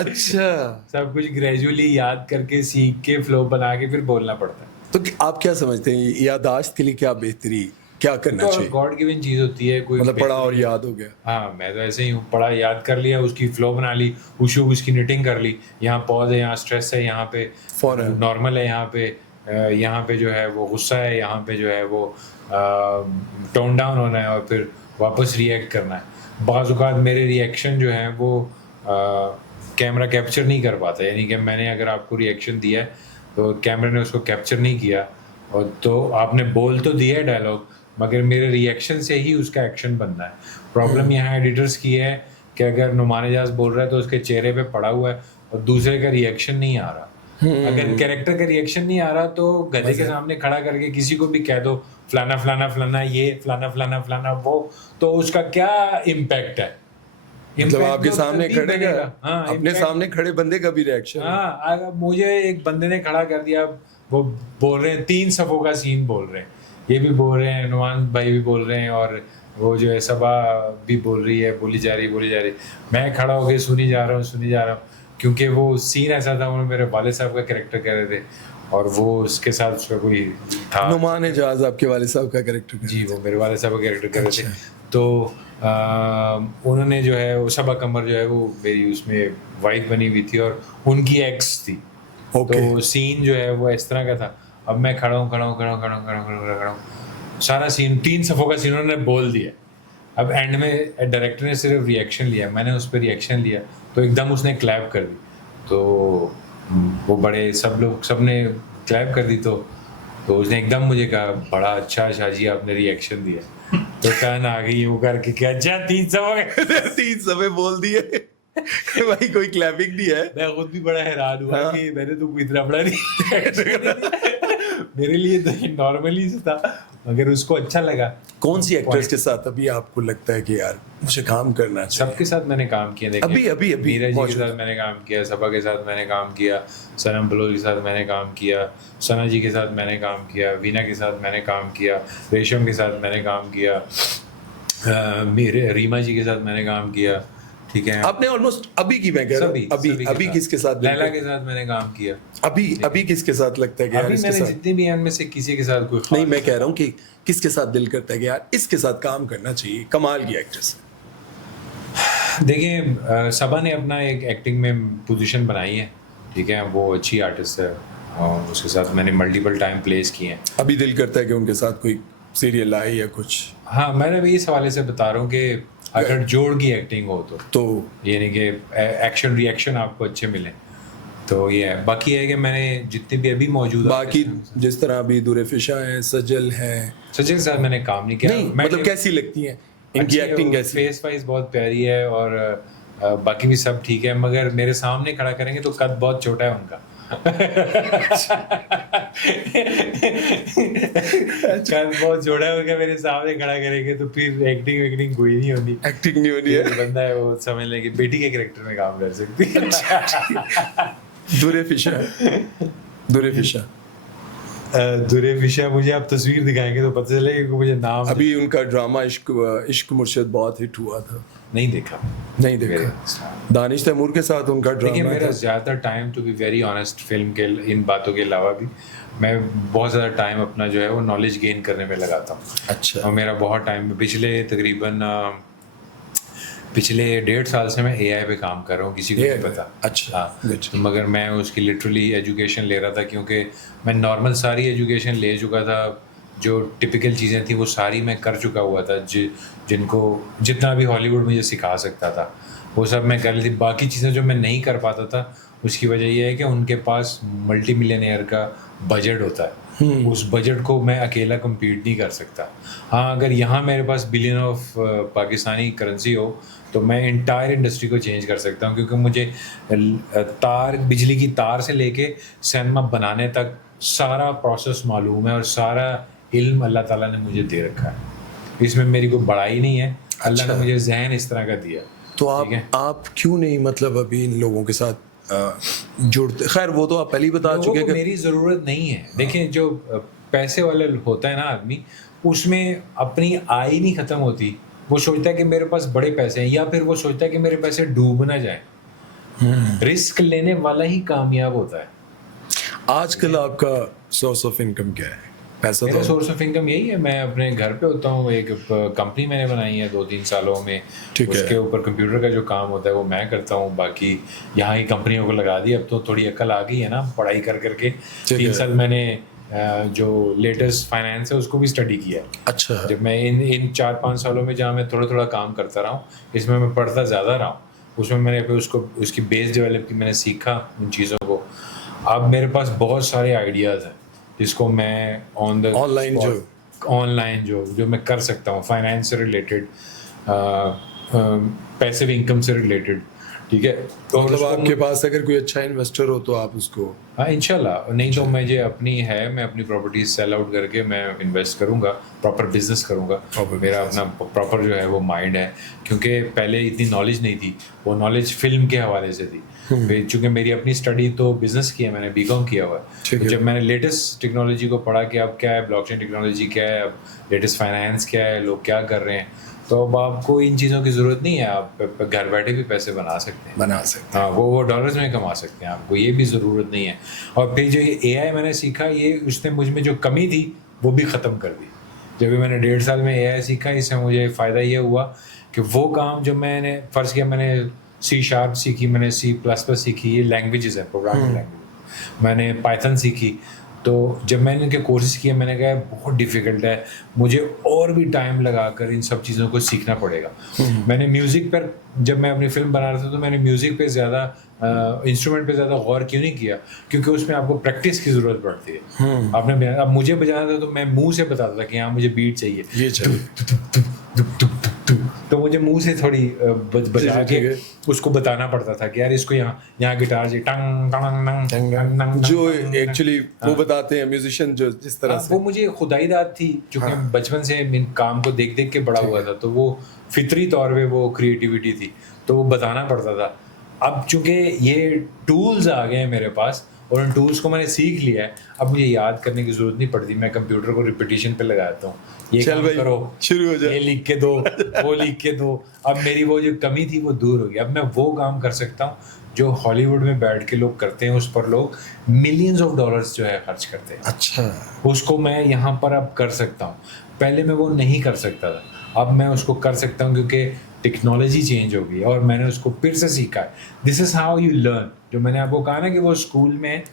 सब कुछ ग्रेजुअली याद करके सीख के फ्लो बना के फिर बोलना पड़ता है। तो आप क्या समझते हैं यादाश्त के लिए क्या बेहतरी, क्या करना तो चाहिए? गॉड गिवन चीज होती है, कोई मतलब पढ़ा और याद हो गया। हाँ, मैं तो ऐसे ही हूँ, पढ़ा याद कर लिया, उसकी फ्लो बना ली, उसकी निटिंग कर ली, यहाँ पॉज है, यहाँ स्ट्रेस है, यहाँ पे फौरन नॉर्मल है, यहाँ पे जो है वो गुस्सा है, यहाँ पे जो है वो टोन डाउन होना है और फिर वापस रिएक्ट करना है। बाज़ औक़ात मेरे रिएक्शन जो हैं वो कैमरा कैप्चर नहीं कर पाता, यानी कि मैंने अगर आपको रिएक्शन दिया है तो कैमरे ने उसको कैप्चर नहीं किया, और तो आपने बोल तो दिया है डायलॉग, मगर मेरे रिएक्शन से ही उसका एक्शन बनना है। प्रॉब्लम यहाँ एडिटर्स की है कि अगर नुमान एजाज बोल रहा है तो उसके चेहरे पे पड़ा हुआ है और दूसरे का रिएक्शन नहीं आ रहा। अगर कैरेक्टर का रिएक्शन नहीं आ रहा तो गधे के सामने खड़ा करके किसी को भी कह दो फलाना फलाना फलाना ये फलाना फलाना फलाना वो, तो उसका क्या इम्पैक्ट है? मतलब आपके तो सामने तभी खड़े बनेगा। का, हाँ, अपने सामने खड़े बंदे का भी रिएक्शन। हाँ, मुझे एक बंदे ने खड़ा कर दिया, वो बोल रहे हैं 3 सफ़ों का सीन बोल रहे हैं, ये भी बोल रहे हैं, नुमान भाई भी बोल रहे हैं, और वो जो है सबा भी बोल रही है, बोली जा रही। मैं खड़ा होकर सुनी जा रहा हूँ, क्योंकि वो सीन ऐसा था, उन्होंने मेरे वाले साहब का कैरेक्टर कर रहे थे और वो उसके साथ उसका कोई था। नुमान एजाज आपके वाले साहब का कैरेक्टर? जी, वो मेरे वाले साहब का कैरेक्टर कर रहे थे। तो उन्होंने जो है वो सबा कमर जो है वो मेरी उसमें वाइफ बनी हुई थी और उनकी एक्स थी। तो सीन जो है वो इस तरह का था। अब मैं खड़ा हूँ, सारा सीन 3 सफ़ों का सीन उन्होंने बोल दिया। अब एंड में डायरेक्टर ने सिर्फ रिएक्शन लिया, मैंने उस पर रिएक्शन लिया, तो एकदम उसने क्लैप कर दी, तो वो बड़े सब ने क्लैप कर दी, तो उसने एकदम मुझे कहा बड़ा अच्छा शाहजी आपने रिएक्शन दिया। तो टर्न आ गई वो करके, क्या अच्छा 3 सफ़े बोल दिए। भाई कोई क्लैपिंग नहीं है। मैं खुद भी बड़ा हैरान हुआ कि मैंने तो कोई इतना बड़ा नहीं मेरे लिए तो नॉर्मली से था, मगर उसको अच्छा लगा। कौन सी एक्ट्रेस के साथ अभी आपको लगता है कि यार मुझे काम करना चाहिए? सबके साथ मैंने काम किया, देखिए अभी मीरा जी के साथ मैंने काम किया, सबा के साथ मैंने काम किया, सनम बलोच के साथ मैंने काम किया, सना जी के साथ मैंने काम किया, वीना के साथ मैंने काम किया, रेशम के साथ मैंने काम किया, रीमा जी के साथ मैंने काम किया। ठीक है, आपने ऑलमोस्ट अभी की मैं कह रहा हूँ, अभी किसके साथ? लैला के साथ मैंने काम किया। अभी किसके साथ लगता है कि यार इसके साथ? जितने भी हैं उनमें से किसी के साथ कोई नहीं, मैं कह रहा हूँ कि किसके साथ दिल करता है कि यार इसके साथ काम करना चाहिए, कमाल की एक्ट्रेस है। देखिए, सबा ने अपना एक एक्टिंग में पोजीशन बनाई है, ठीक है, वो अच्छी आर्टिस्ट है और उसके साथ मैंने मल्टीपल टाइम प्लेस किए हैं। अभी दिल करता है कि उनके साथ कोई सीरियल आए या कुछ? हाँ, मैंने भी इस हवाले से बता रहा हूँ कि अगर जोड़ की एक्टिंग हो तो यानी कि एक्शन रिएक्शन आपको अच्छे मिले, तो ये है। बाकी है कि मैंने जितने भी अभी मौजूद बाकी जिस तरह अभी दुरे फिशा है, सजल के साथ मैंने काम नहीं किया। नहीं, मतलब कैसी लगती है इनकी एक्टिंग? कैसी? फेस वाइज बहुत प्यारी है और बाकी भी सब ठीक है, मगर मेरे सामने खड़ा करेंगे तो कद बहुत छोटा है उनका। कद बहुत छोटा है उनका, मेरे सामने खड़ा करेंगे तो फिर एक्टिंग कोई नहीं होनी। एक्टिंग नहीं होनी है। बंदा है वो समझ लें कि बेटी के कैरेक्टर में काम कर सकती है। दुरे फिशा मुझे आप तस्वीर दिखाएंगे तो पता चलेगा कि मुझे नाम। अभी उनका ड्रामा इश्क मुर्शिद बहुत हिट हुआ था। नहीं देखा। दानिश तैमूर के साथ उनका ड्रामा। मेरा ज़्यादा time, to be very honest, film के इन बातों के अलावा भी मैं बहुत ज़्यादा टाइम अपना जो है वो नॉलेज गेन करने में लगाता हूँ। अच्छा। और मेरा बहुत टाइम, पिछले 1.5 साल से मैं AI पे काम कर रहा हूँ, किसी को नहीं पता। अच्छा। हाँ, मगर मैं उसकी लिटरली एजुकेशन ले रहा था, क्योंकि मैं नॉर्मल सारी एजुकेशन ले चुका था, जो टिपिकल चीज़ें थी वो सारी मैं कर चुका हुआ था, जिनको जितना भी हॉलीवुड मुझे सिखा सकता था वो सब मैं कर ली थी। बाकी चीज़ें जो मैं नहीं कर पाता था उसकी वजह यह है कि उनके पास मल्टी मिलियनेयर का बजट होता है, उस बजट को मैं अकेला कम्पीट नहीं कर सकता। हाँ, अगर यहाँ मेरे पास बिलियन ऑफ पाकिस्तानी करेंसी हो तो मैं इंटायर इंडस्ट्री को चेंज कर सकता हूँ, क्योंकि मुझे बिजली की तार से लेके सिनेमा बनाने तक सारा प्रोसेस मालूम है और सारा इल्म अल्लाह ताला ने मुझे दे रखा है। अच्छा। इसमें मेरी कोई बड़ाई नहीं है, अल्लाह ने मुझे जहन इस तरह का दिया। तो आप क्यों नहीं मतलब अभी इन लोगों के साथ जुड़ते? खैर वो तो आप पहले ही बता लोगों चुके को कि मेरी ज़रूरत नहीं है। देखिए जो पैसे वाले होता है ना आदमी, उसमें अपनी आय नहीं ख़त्म होती। वो सोचता है कि मेरे पास बड़े पैसे हैं, या फिर वो सोचता है कि मेरे पैसे डूब ना जाएँ। रिस्क लेने वाला ही कामयाब होता है। आजकल आपका सोर्स ऑफ इनकम क्या है? पैसा मेरा तो सोर्स ऑफ इनकम यही है, मैं अपने घर पे होता हूँ। एक कंपनी मैंने बनाई है 2-3 सालों में, ठीक है। उसके ऊपर कंप्यूटर का जो काम होता है वो मैं करता हूँ। बाकी यहाँ ही कंपनियों को लगा दी। अब तो थोड़ी अकल आ गई है ना, पढ़ाई कर करके। ठीक 3 है। साल मैंने जो लेटेस्ट फाइनेंस है उसको भी स्टडी किया है। अच्छा। जब मैं इन 4-5 सालों में जहाँ मैं थोड़ा थोड़ा काम करता रहा हूँ, इसमें मैं पढ़ता ज़्यादा रहा हूँ। उसमें मैंने फिर उसकी बेस डेवलप की, मैंने सीखा उन चीज़ों को। अब मेरे पास बहुत सारे आइडियाज़ हैं जिसको मैं ऑनलाइन जो मैं कर सकता हूँ, फाइनेंस से रिलेटेड, पैसिव इनकम से रिलेटेड, ठीक है। तो मतलब आपके पास अगर कोई अच्छा इन्वेस्टर हो तो आप उसको, हाँ इंशाल्लाह, नहीं तो मुझे अपनी है, मैं अपनी प्रॉपर्टीज सेल आउट करके मैं इन्वेस्ट करूंगा, प्रॉपर बिजनेस करूंगा। मेरा अपना प्रॉपर जो है वो माइंड है, क्योंकि पहले इतनी नॉलेज नहीं थी, वो नॉलेज फिल्म के हवाले से थी। फिर चूंकि मेरी अपनी स्टडी तो बिजनेस की है, मैंने बीकॉम किया हुआ है, तो जब मैंने लेटेस्ट टेक्नोलॉजी को पढ़ा कि अब क्या है ब्लॉकचेन टेक्नोलॉजी, क्या है अब लेटेस्ट फाइनेंस, क्या है, लोग क्या कर रहे हैं, तो अब आपको इन चीज़ों की ज़रूरत नहीं है, आप घर बैठे भी पैसे बना सकते हैं। हाँ, वो डॉलर्स में कमा सकते हैं, आपको ये भी ज़रूरत नहीं है। और फिर जो ये AI मैंने सीखा, ये उसने मुझ में जो कमी थी वो भी ख़त्म कर दी। जब भी मैंने 1.5 साल में AI सीखा, इससे मुझे फ़ायदा ये हुआ कि वो काम जो मैंने फ़र्ज़ किया, मैंने C# सीखी, मैंने C++ सीखी, ये लैंग्वेजेस है, प्रोग्रामिंग लैंग्वेज, मैंने पाइथन सीखी। तो जब मैंने इनके कोर्सेज किए, मैंने कहा बहुत डिफ़िकल्ट है, मुझे और भी टाइम लगाकर इन सब चीज़ों को सीखना पड़ेगा। मैंने म्यूज़िक पर, जब मैं अपनी फ़िल्म बना रहा था, तो मैंने म्यूज़िक पे ज़्यादा, इंस्ट्रूमेंट पे ज़्यादा गौर क्यों नहीं किया, क्योंकि उसमें आपको प्रैक्टिस की ज़रूरत पड़ती है। आपने, अब मुझे बजाना था तो मैं मुंह से बताता था कि हाँ मुझे बीट चाहिए, ये चाहिए, तो मुझे मुंह से थोड़ी बजा के उसको बताना पड़ता था कि यार इसको यहाँ गिटार जी टंग टंग टंग टंग टंग, जो एक्चुअली वो बताते हैं म्यूजिशियन जो जिस तरह से, वो मुझे खुदाई दाद थी, क्योंकि बचपन से इन काम को देख देख के बड़ा हुआ था, तो वो फितरी तौर पे वो क्रिएटिविटी थी, तो वो बताना पड़ता था। अब चूंकि ये टूल्स आ गए हैं मेरे पास और उन टूल्स को मैंने सीख लिया है, अब मुझे याद करने की जरूरत नहीं पड़ती, मैं कंप्यूटर को रिपीटिशन पे लगाता हूँ, ये काम करो, शुरू हो जाए, ये लिख के दो, वो लिख के दो। अब मेरी वो जो कमी थी वो दूर हो गई, अब मैं वो काम कर सकता हूँ जो हॉलीवुड में बैठ के लोग करते हैं, उस पर लोग मिलियंस ऑफ डॉलर्स जो है खर्च करते हैं। अच्छा, उसको मैं यहाँ पर अब कर सकता हूँ, पहले मैं वो नहीं कर सकता था, अब मैं उसको कर सकता हूँ क्योंकि टेक्नोलॉजी चेंज हो गई है और मैंने उसको फिर से सीखा है। This is how you learn. जो मैंने आपको कहा ना कि वो स्कूल में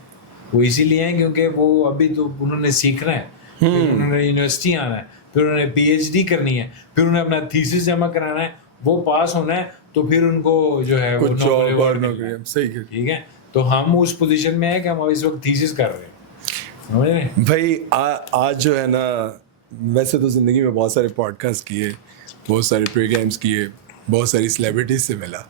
वो इसीलिए हैं क्योंकि वो अभी तो उन्होंने सीखना है, फिर उन्होंने यूनिवर्सिटी आना है, फिर उन्होंने PhD करनी है, फिर उन्हें अपना थीसिस जमा कराना है, वो पास होना है, तो फिर उनको जो है वो नोबेल अवार्ड मिलना है। सही है, ठीक है, तो हम उस पोजीशन में है कि हम इस वक्त थीसिस कर रहे हैं, समझ रहे हैं भाई। आज जो है ना, वैसे तो ज़िंदगी में बहुत सारे पॉडकास्ट किए, बहुत सारे प्रोग्राम्स किए, बहुत सारी सेलिब्रिटीज से मिला,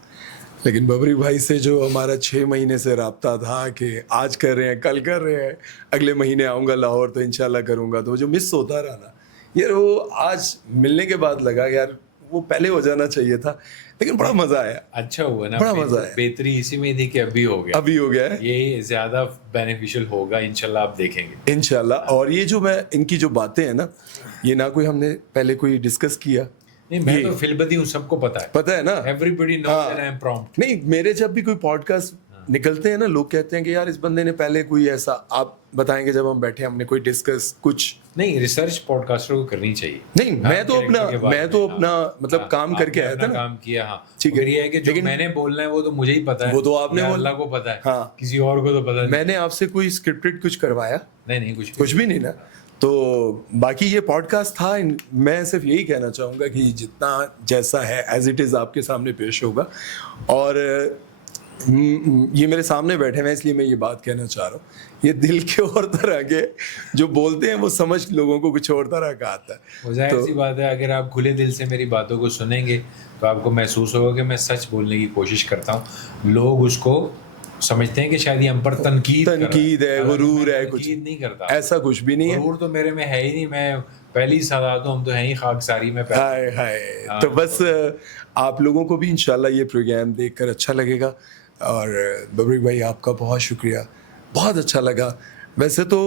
लेकिन बबरी भाई से जो हमारा 6 महीने से रब्ता था कि आज कर रहे हैं, कल कर रहे हैं, अगले महीने आऊँगा लाहौर तो इंशाल्लाह करूँगा, तो जो मिस होता रहा ना यार, वो आज मिलने के बाद लगा यार वो पहले हो जाना चाहिए था, लेकिन बड़ा मज़ा आया। अच्छा हुआ ना, बड़ा मज़ा आया। बेहतरी इसी में थी कि अभी हो गया, अभी हो गया है, ये ज़्यादा बेनिफिशियल होगा इंशाल्लाह, आप देखेंगे इंशाल्लाह। और ये जो मैं इनकी जो बातें हैं ना, ये ना कोई हमने पहले कोई डिस्कस किया, नहीं, मैं तो फिल्बदी हूँ, सबको पता है ना, everybody knows that I am prompt. नहीं, मेरे जब भी कोई पॉडकास्ट निकलते हैं ना, लोग कहते हैं कि यार इस बंदे ने पहले कोई ऐसा, आप बताएंगे जब हम बैठे हमने कोई डिस्कस कुछ नहीं, रिसर्च पॉडकास्टर को करनी चाहिए। नहीं, मैं तो अपना मतलब काम करके आया था ना, काम किया। हाँ, ठीक है, ये है कि जो मैंने बोलना है वो तो मुझे ही पता है, वो तो आपने अल्लाह को पता है, हाँ, किसी और को तो पता नहीं। मैंने आपसे कोई स्क्रिप्टेड कुछ करवाया नहीं, कुछ भी नहीं ना। तो बाकी ये पॉडकास्ट था, मैं सिर्फ यही कहना चाहूँगा कि जितना जैसा है एज इट इज़ आपके सामने पेश होगा, और ये मेरे सामने बैठे हैं इसलिए मैं ये बात कहना चाह रहा हूँ, ये दिल के और तरह के जो बोलते हैं वो समझ लोगों को कुछ और तरह का आता है। वो जाहिर सी बात है, अगर आप खुले दिल से मेरी बातों को सुनेंगे तो आपको महसूस होगा कि मैं सच बोलने की कोशिश करता हूँ। लोग उसको समझते हैं कि शायद ये हम पर तनकीद है, गुरूर है, कुछ नहीं करता, ऐसा कुछ भी नहीं है। गुरूर तो मेरे में है ही नहीं। मैं पहली सदा तो हम तो हैं ही खाकसारी में पैदा। हाय हाय। तो बस आप लोगों को भी इंशाल्लाह ये प्रोग्राम देखकर अच्छा लगेगा। और बबरीक भाई आपका बहुत शुक्रिया, बहुत अच्छा लगा। वैसे तो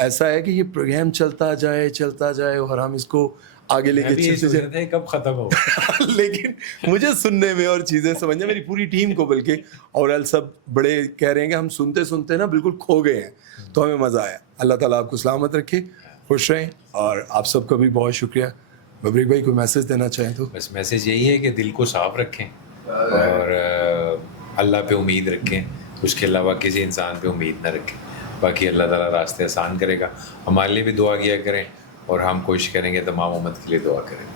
ऐसा है कि ये प्रोग्राम चलता जाए और हम इसको आगे मैं लेके भी ये चलते सोच जाए। रहा था ये कब खत्म होगा। लेकिन मुझे सुनने में और चीज़ें समझने, मेरी पूरी टीम को बल्कि, और अल सब बड़े कह रहे हैं कि हम सुनते सुनते ना बिल्कुल खो गए हैं, तो हमें मज़ा आया। अल्लाह ताला आपको सलामत रखे, खुश रहें, और आप सबका भी बहुत शुक्रिया। बबरीक भाई कोई मैसेज देना चाहें तो? बस मैसेज यही है कि दिल को साफ रखें और अल्लाह पे उम्मीद रखें, उसके अलावा किसी इंसान पे उम्मीद ना रखें। बाकी अल्लाह ताला रास्ते आसान करेगा। हमारे लिए भी दुआ किया करें और हम कोशिश करेंगे तमाम उम्मत के लिए दुआ करें।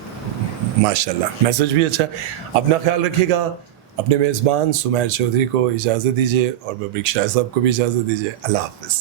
माशाल्लाह, मैसेज भी अच्छा है। अपना ख्याल रखिएगा। अपने मेज़बान सुमैर चौधरी को इजाज़त दीजिए और बबरीक शाह साहब को भी इजाज़त दीजिए। अल्लाह हाफ़िज़।